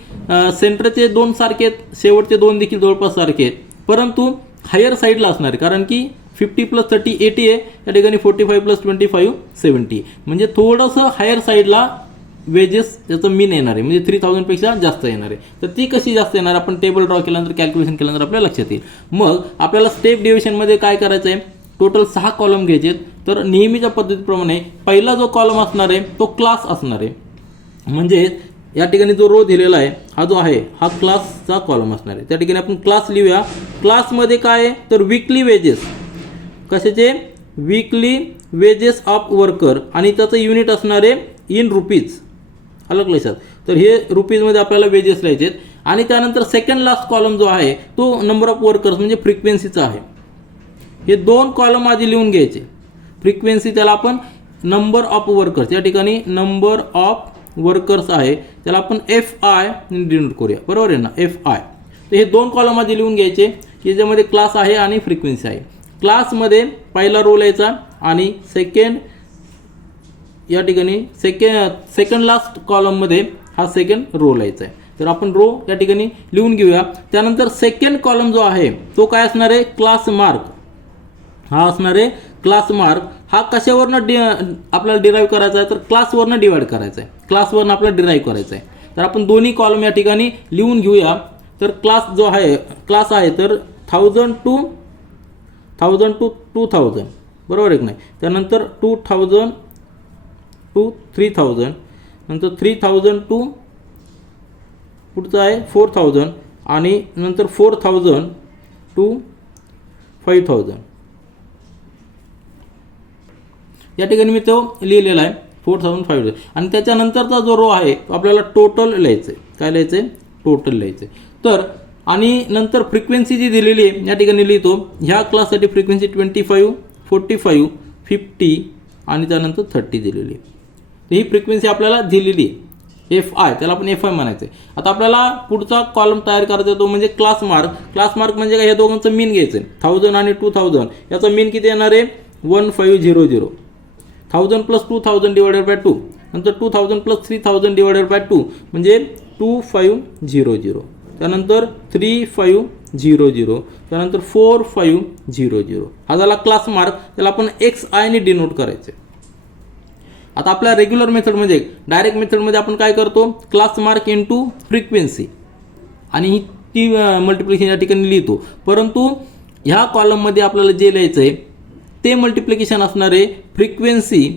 सेंटरचे 2 सारखे आहेत, शेवटचे 2 देखील जवळपास सारखे आहेत, परंतु हायर साईडला असणार आहे. कारण की 50 + 30 80 आहे, या ठिकाणी 45 + 25 70. म्हणजे थोडंसं हायर साईडला वेजेस त्याचं मीन येणार आहे, म्हणजे 3000 पेक्षा जास्त येणार आहे. तर ती कशी जास्त येणार आपण टेबल ड्रॉ केल्यानंतर कॅल्क्युलेशन केल्यानंतर आपल्याला लक्षात येईल. मग आपल्याला स्टेप डेविएशनमध्ये काय करायचं आहे, टोटल 6 कॉलम घ्यायचे. तर नेहमीच्या पद्धतीप्रमाणे पहिला जो कॉलम असणार आहे तो क्लास असणार आहे. म्हणजे या ठिकाणी जो रो दिलेला आहे हा जो आहे हा क्लासचा कॉलम असणार आहे. त्या ठिकाणी आपण क्लास लिहूया. क्लासमध्ये काय आहे तर वीकली वेजेस, कशाचे वीकली वेजेस ऑफ वर्कर आणि त्याचं युनिट असणार आहे इन रुपीज. अलग लक्षात. तर हे रुपीजमध्ये आपल्याला वेजेस लिहायचे आहेत. आणि त्यानंतर सेकंड लास्ट कॉलम जो आहे तो नंबर ऑफ वर्कर्स म्हणजे फ्रिक्वेन्सीचा आहे. हे 2 कॉलम आधी लिहून घ्यायचे. फ्रिक्वेन्सी त्याला आपण नंबर ऑफ वर्कर्स, या ठिकाणी नंबर ऑफ वर्कर्स आहे त्याला आपण FI डिनोट करूया. बरोबर आहे ना, FI. तर हे 2 कॉलम आधी लिहून घ्यायचे की ज्यामध्ये क्लास आहे आणि फ्रिक्वेन्सी आहे. क्लासमध्ये पहिला रो लिहायचा आणि या ठिकाणी सेकंड लास्ट कॉलममध्ये हा सेकंड रो लिहायचा आहे. तर आपण रो या ठिकाणी लिहून घेऊया. त्यानंतर सेकंड कॉलम जो आहे तो काय असणार आहे क्लास मार्क. हा असणार आहे क्लास मार्क. हा कशावरनं आपल्याला डिराईव्ह करायचा आहे तर क्लासवरनं डिवाइड करायचा आहे. क्लासवरनं आपल्याला डिराईव्ह करायचं आहे. तर आपण दोन्ही कॉलम या ठिकाणी लिहून घेऊया. तर क्लास जो आहे क्लास आहे तर 1000 टू 2000 बरोबर आहे की नाही. त्यानंतर 2000 टू 3000, नंतर 3000 टू पुढचं आहे 4000 आणि नंतर 4000 टू 5000. या ठिकाणी मी तो लिहिलेला आहे 4500. आणि त्याच्यानंतरचा जो रो आहे तो आपल्याला टोटल लिहायचं आहे. काय लिहायचं आहे टोटल लिहायचं आहे. तर आणि नंतर फ्रिक्वेन्सी जी दिलेली आहे या ठिकाणी लिहितो. ह्या क्लाससाठी फ्रिक्वेन्सी 25, 45, 50 आणि त्यानंतर 30 दिलेली आहे. तर ही फ्रिक्वेन्सी आपल्याला दिलेली आहे FI, त्याला आपण FI म्हणायचं आहे. आता आपल्याला पुढचा कॉलम तयार करायचा तो म्हणजे क्लास मार्क. क्लास मार्क म्हणजे काय, या दोघांचं मीन घ्यायचं आहे. 1000 आणि 2000 याचा मीन किती येणार आहे 1500. 1000 प्लस 2000 डिवायडेड बाय 2, नंतर 2000 प्लस 3000 डिवायडेड बाय 2 म्हणजे 2500. त्यानंतर 3500, त्यानंतर 4500. हा झाला क्लास मार्क. त्याला आपण XI ने डिनोट करायचे. आता आपल्या रेग्युलर मेथड म्हणजे डायरेक्ट मेथडमध्ये आपण काय करतो क्लास मार्क इंटू फ्रिक्वेन्सी आणि ती मल्टिप्लिकेशन या ठिकाणी लिहितो. परंतु ह्या कॉलममध्ये आपल्याला जे लिहायचं आहे ते मल्टिप्लिकेशन असणार आहे फ्रिक्वेन्सी,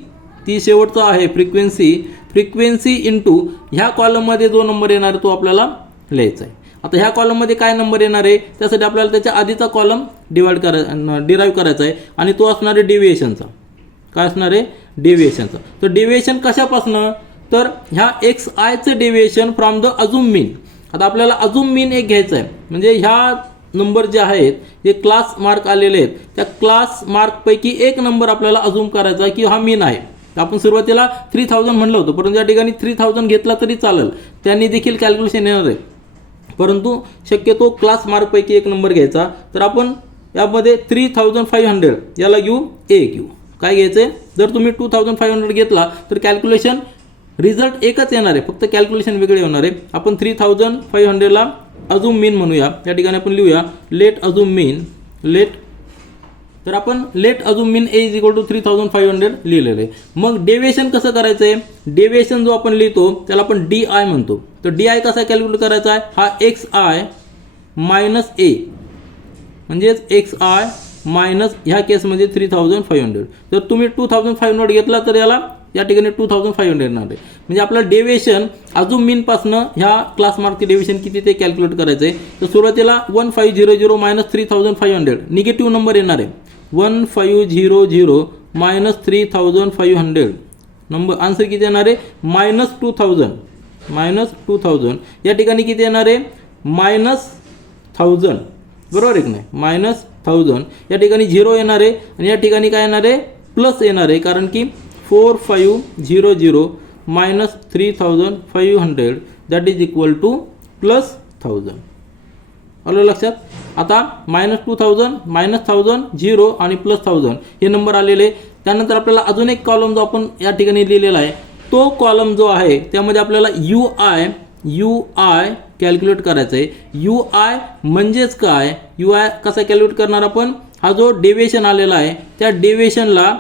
ती शेवटचा आहे फ्रिक्वेन्सी इंटू ह्या कॉलममध्ये जो नंबर येणार आहे तो आपल्याला लिहायचा आहे. आता ह्या कॉलममध्ये काय नंबर येणार आहे त्यासाठी आपल्याला त्याच्या आधीचा कॉलम डिराईव्ह करायचा आहे आणि तो असणार आहे डेव्हिएशनचा. काय असणार आहे डेव्हिएशनचा. तर डेव्हिएशन कशापासनं तर ह्या XIचं डेव्हिएशन फ्रॉम द अजूम मीन. आता आपल्याला अजूम मीन एक घ्यायचा आहे. म्हणजे ह्या नंबर जे आहेत जे क्लास मार्क आलेले आहेत त्या क्लास मार्कपैकी एक नंबर आपल्याला अजूम करायचा की हा मीन आहे. आपण सुरुवातीला 3000 म्हणलं होतं परंतु या ठिकाणी 3000 घेतला तरी चालेल, त्यांनी देखील कॅल्क्युलेशन येणार आहे. परंतु शक्यतो क्लास मार्कपैकी एक नंबर घ्यायचा. तर आपण यामध्ये 3500 याला घेऊ घेऊ. काय घ्यायचं आहे जर तुम्ही 2500 घेतला तर कॅल्क्युलेशन रिझल्ट एकच येणार आहे, फक्त कॅल्क्युलेशन वेगळे होणार आहे. आपण 3500ला अजूम मीन म्हणूया. या ठिकाणी आपण लिहूया लेट अजूम मीन तर आपण let assumed mean A is equal to 3500 लिहिलेलं आहे. मग डेव्हिएशन कसं करायचं आहे, डेव्हिएशन जो आपण लिहितो त्याला आपण DI म्हणतो. तर DI कसा कॅल्क्युलेट करायचा आहे, हा XI मायनस A म्हणजेच XI मायनस ह्या केसमध्ये 3500. जर तुम्ही 2500 घेतला तर याला या ठिकाणी 2500 येणार आहे. म्हणजे आपलं डेव्हिएशन अजून मीनपासनं ह्या क्लास मार्कचे डेव्हिएशन किती ते कॅल्क्युलेट करायचं आहे. तर सुरुवातीला 1500 मायनस 3500 निगेटिव्ह नंबर येणार आहे. 1500 मायनस 3500 नंबर आन्सर किती येणार आहे -2000 या ठिकाणी किती येणार आहे -1000. बरोबर आहे की नाही -1000 या ठिकाणी 0 येणार आहे आणि या ठिकाणी काय येणार आहे प्लस येणार आहे कारण की 4500 minus 3500 that is equal to +1000. आलं लक्षात. आता -2000 -1000 0 आणि +1000 हे नंबर आलेले. त्यानंतर आपल्याला अजून एक कॉलम जो आपण या ठिकाणी लिहिलेला आहे तो कॉलम जो आहे त्यामध्ये आपल्याला UI कॅल्क्युलेट करायचं आहे. UI म्हणजेच काय, UI कसा कॅल्क्युलेट करणार आपण, हा जो डेव्हिएशन आलेला आहे त्या डेव्हिएशनला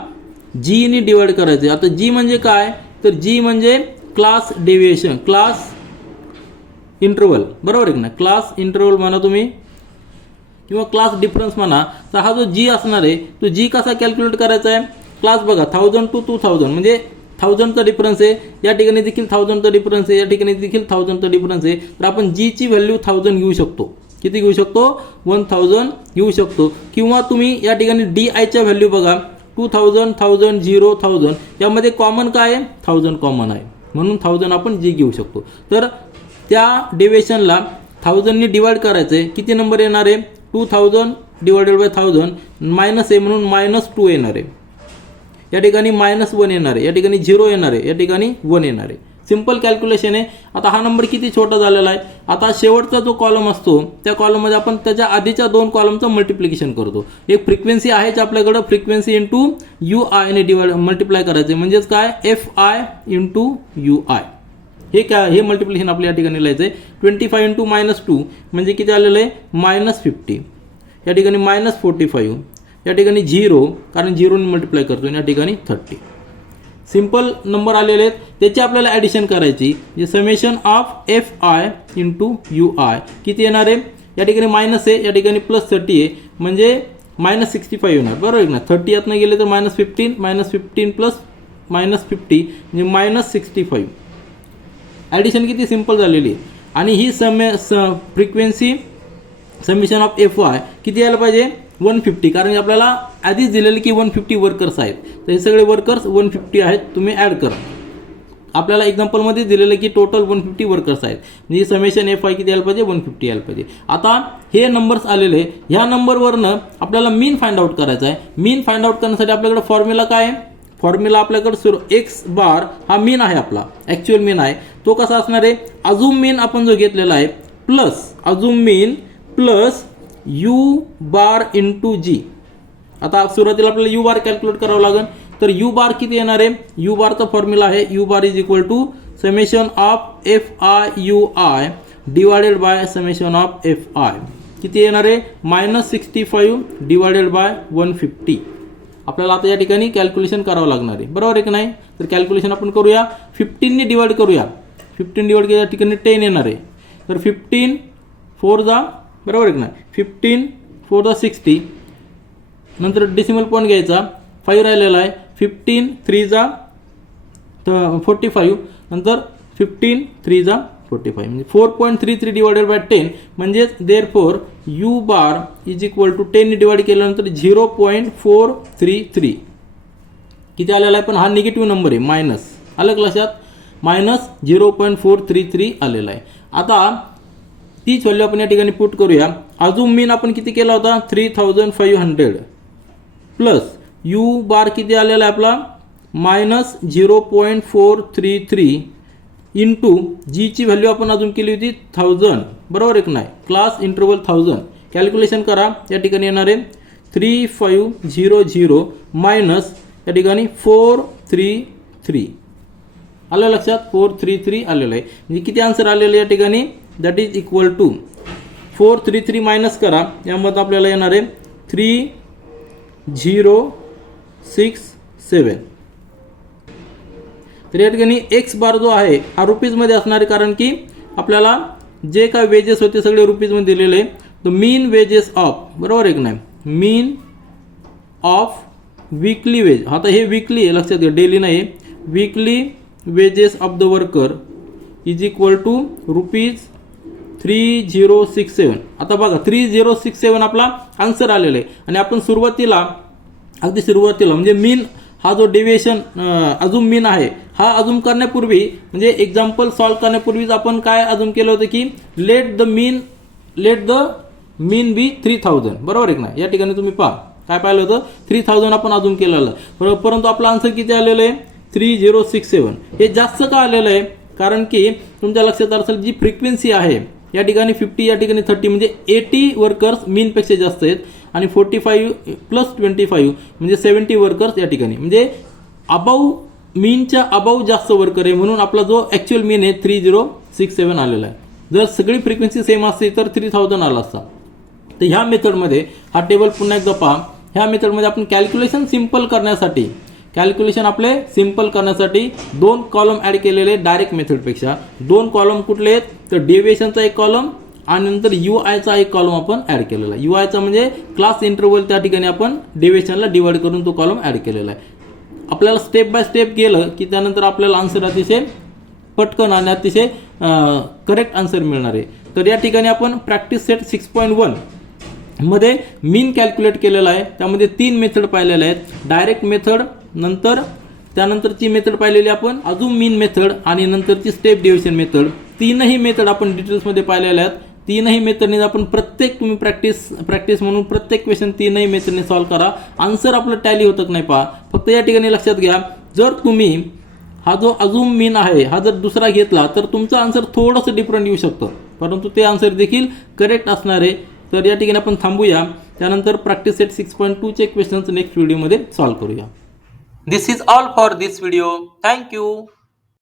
G ने डिवाइड करायचं आहे. आता G म्हणजे काय तर G म्हणजे क्लास डेव्हिएशन, क्लास इंटरवल. बरोबर आहे ना, क्लास इंटरवल म्हणा तुम्ही. किंवा क्लास डिफरन्स म्हणा, तर हा जो जी असणार आहे तो जी कसा कॅल्क्युलेट करायचा आहे, क्लास बघा 1000 to 2000 म्हणजे 1000चा डिफरन्स आहे, या ठिकाणी देखील 1000चा डिफरन्स आहे, या ठिकाणी देखील 1000चा डिफरन्स आहे, तर आपण जी ची व्हॅल्यू 1000 घेऊ शकतो. किती घेऊ शकतो, 1000 घेऊ शकतो. किंवा तुम्ही या ठिकाणी डी आयच्या व्हॅल्यू बघा 2000, 1000, 0, 1000 यामध्ये कॉमन काय आहे, 1000 कॉमन आहे, म्हणून 1000 आपण जी घेऊ शकतो. तर त्या डेव्हिएशनला 1000 ने डिवाइड करायचं आहे, किती नंबर येणार आहे, 2000 डिवायडेड बाय 1000 मायनस आहे म्हणून -2 येणार आहे, या ठिकाणी -1 येणार आहे, या ठिकाणी 0 येणार आहे, या ठिकाणी 1 येणार आहे. सिंपल कॅल्क्युलेशन आहे. आता हा नंबर किती छोटा झालेला आहे, आता शेवटचा जो कॉलम असतो त्या कॉलममध्ये आपण त्याच्या आधीच्या 2 कॉलमचं मल्टिप्लिकेशन करतो. एक फ्रिक्वेन्सी आहेच आपल्याकडं, फ्रिक्वेन्सी इंटू यू आय ने मल्टिप्लाय करायचे, म्हणजेच काय FI इंटू UI. हे काय, हे मल्टिप्लिकेशन आपल्या या ठिकाणी लिहायचं आहे. 25 इंटू -2 म्हणजे किती आलेलं आहे, -50, या ठिकाणी -45, या ठिकाणी 0 कारण 0 ने मल्टिप्लाय करतो, या ठिकाणी 30. सिंपल नंबर आलेले आहेत, त्याची आपल्याला ॲडिशन करायची, जे summation of FI into UI किती येणार आहे, या ठिकाणी मायनस आहे, या ठिकाणी +30 आहे, म्हणजे -65 येणार, बरोबर आहे ना. 30 यातनं गेले तर -15 -15 प्लस -50 म्हणजे -65. ॲडिशन किती सिंपल झालेली आहे. आणि ही फ्रिक्वेन्सी समेशन ऑफ FI किती यायला पाहिजे, 150, कारण आपल्याला आधीच दिलेलं की 150 वर्कर्स आहेत, तर हे सगळे वर्कर्स 150 आहेत, तुम्ही ॲड करा. आपल्याला एक्झाम्पलमध्ये दिलेलं की टोटल 150 वर्कर्स आहेत, म्हणजे समेशन FI किती यायला पाहिजे, 150 यायला पाहिजे. आता हे नंबर्स आलेले, ह्या नंबरवरनं आपल्याला मीन फाइंड आउट करायचा आहे. मीन फाइंड आउट करण्यासाठी आपल्याकडे फॉर्म्युला काय आहे, फॉर्म्युला आपल्याकडे एक्स बार हा मीन आहे, आपला ॲक्च्युअल मीन आहे. तो कसा असणार आहे, अजूम मीन आपण जो घेतलेला आहे plus assumed mean plus U bar into G. आता सुरुवातीला आपल्याला यू बार कॅल्क्युलेट करावं लागेल, तर यू बार किती येणार आहे, यू बारचा फॉर्म्युला आहे U bar is equal to summation of FI UI divided by summation of FI किती येणार आहे, -65 डिवायडेड बाय 150. आपल्याला आता या ठिकाणी कॅल्क्युलेशन करावं लागणार आहे, बरोबर आहे की नाही. तर कॅल्क्युलेशन आपण करूया, 15 ने डिवाइड करूया, 15 डिवाइड केल्या ठिकाणी 10 येणार आहे, तर 15 4 जा, बरोबर आहे की नाही, 15 4 जा 60, नंतर डेसिमल पॉईंट घ्यायचा, 5 राहिलेला आहे, 15 3 जा 45, नंतर 15 3 जा 45 म्हणजे 4.33 डिवायडेड बाय 10, म्हणजेच therefore U bar is equal to 10 ने डिवाइड केल्यानंतर 0.433 किती आलेला आहे, पण हा निगेटिव्ह नंबर आहे, मायनस आलं लक्षात, -0.433 आलेला आहे. आता तीच व्हॅल्यू आपण या ठिकाणी पुट करूया. अजून मीन आपण किती केला होता, 3500 प्लस यू बार किती आलेला आहे आपला, -0.433 इंटू जी ची व्हॅल्यू आपण अजून केली होती 1000, बरोबर आहे नाही, क्लास इंटरवल 1000. कॅल्क्युलेशन करा, या ठिकाणी येणार आहे 3500 मायनस या ठिकाणी 433 आलं लक्षात, 433 आलेलं आहे. म्हणजे किती आन्सर आलेलं या ठिकाणी, that is equal to 433 minus करा, यामध्ये आपल्याला येणार आहे 3067. तर या ठिकाणी एक्स बार जो आहे हा रुपीजमध्ये असणार आहे, कारण की आपल्याला जे काय वेजेस होते सगळे रुपीजमध्ये दिलेले आहे. तर मीन वेजेस ऑफ, बरोबर आहे की नाही, मीन ऑफ वीकली वेज, आता हे वीकली आहे लक्षात घ्या, डेली नाही, weekly wages of the worker is equal to ₹3067. आता बघा 3067 आपला आन्सर आलेला आहे. आणि आपण अगदी सुरुवातीला म्हणजे मीन हा जो डेव्हिएशन अजून मीन आहे हा अजूम करण्यापूर्वी म्हणजे एक्झाम्पल सॉल्व करण्यापूर्वीच आपण काय अजूम केलं होतं की लेट द मीन बी 3000, बरोबर आहे ना. या ठिकाणी तुम्ही पहा काय पाहिलं होतं, 3000 आपण अजूम केलेलं, परंतु आपला आन्सर किती आलेलं आहे, 3067. हे जास्त का आलेलं आहे, कारण की तुमच्या लक्षात असेल जी फ्रिक्वेन्सी आहे या ठिकाणी 50, या ठिकाणी 30, म्हणजे 80 वर्कर्स मीनपेक्षा जास्त आहेत आणि 45 प्लस 25 म्हणजे 70 वर्कर्स या ठिकाणी, म्हणजे मीनच्या अबाऊ जास्त वर्कर आहे, म्हणून आपला जो ॲक्च्युअल मीन आहे 3067 आलेला आहे. जर सगळी फ्रिक्वेन्सी सेम असते तर 3000 आला असता. तर ह्या मेथडमध्ये हा टेबल पुन्हा एकदा पहा, ह्या मेथडमध्ये आपण कॅल्क्युलेशन सिंपल करण्यासाठी दोन कॉलम ॲड केलेले डायरेक्ट मेथडपेक्षा. दोन कॉलम कुठले आहेत, तर डेव्हिएशनचा एक कॉलम आणि नंतर UI एक कॉलम आपण ॲड केलेला आहे. UI म्हणजे क्लास इंटरवल, त्या ठिकाणी आपण डेविएशनला डिवाइड करून तो कॉलम ॲड केलेला आहे. आपल्याला स्टेप बाय स्टेप गेलं की त्यानंतर आपल्याला आन्सर अतिशय पटकन आणि अतिशय करेक्ट आन्सर मिळणार आहे. तर या ठिकाणी आपण प्रॅक्टिस सेट 6.1 मध्ये मीन कॅल्क्युलेट केलेला आहे. त्यामध्ये 3 मेथड पाहिलेल्या आहेत. डायरेक्ट मेथड, नंतर त्यानंतरची मेथड पाहिलेली आपण अजून मीन मेथड, आणि नंतरची स्टेप डिव्हिजन मेथड. तीनही मेथड आपण डिटेल्समध्ये पाहिलेल्या आहेत. तीनही मेथडने आपण तुम्ही प्रॅक्टिस म्हणून प्रत्येक क्वेश्चन तीनही मेथडने सॉल्व्ह करा. आन्सर आपलं टॅली होतं नाही पहा. फक्त या ठिकाणी लक्षात घ्या, जर तुम्ही हा जो अजून मीन आहे हा जर दुसरा घेतला तर तुमचं आन्सर थोडंसं डिफरंट येऊ शकतं, परंतु ते आन्सर देखील करेक्ट असणार आहे. तर या ठिकाणी आपण थांबूया. त्यानंतर प्रॅक्टिस सेट 6.2चे क्वेश्चन्स नेक्स्ट व्हिडिओमध्ये सॉल्व्ह करूया. This is all for this video. Thank you.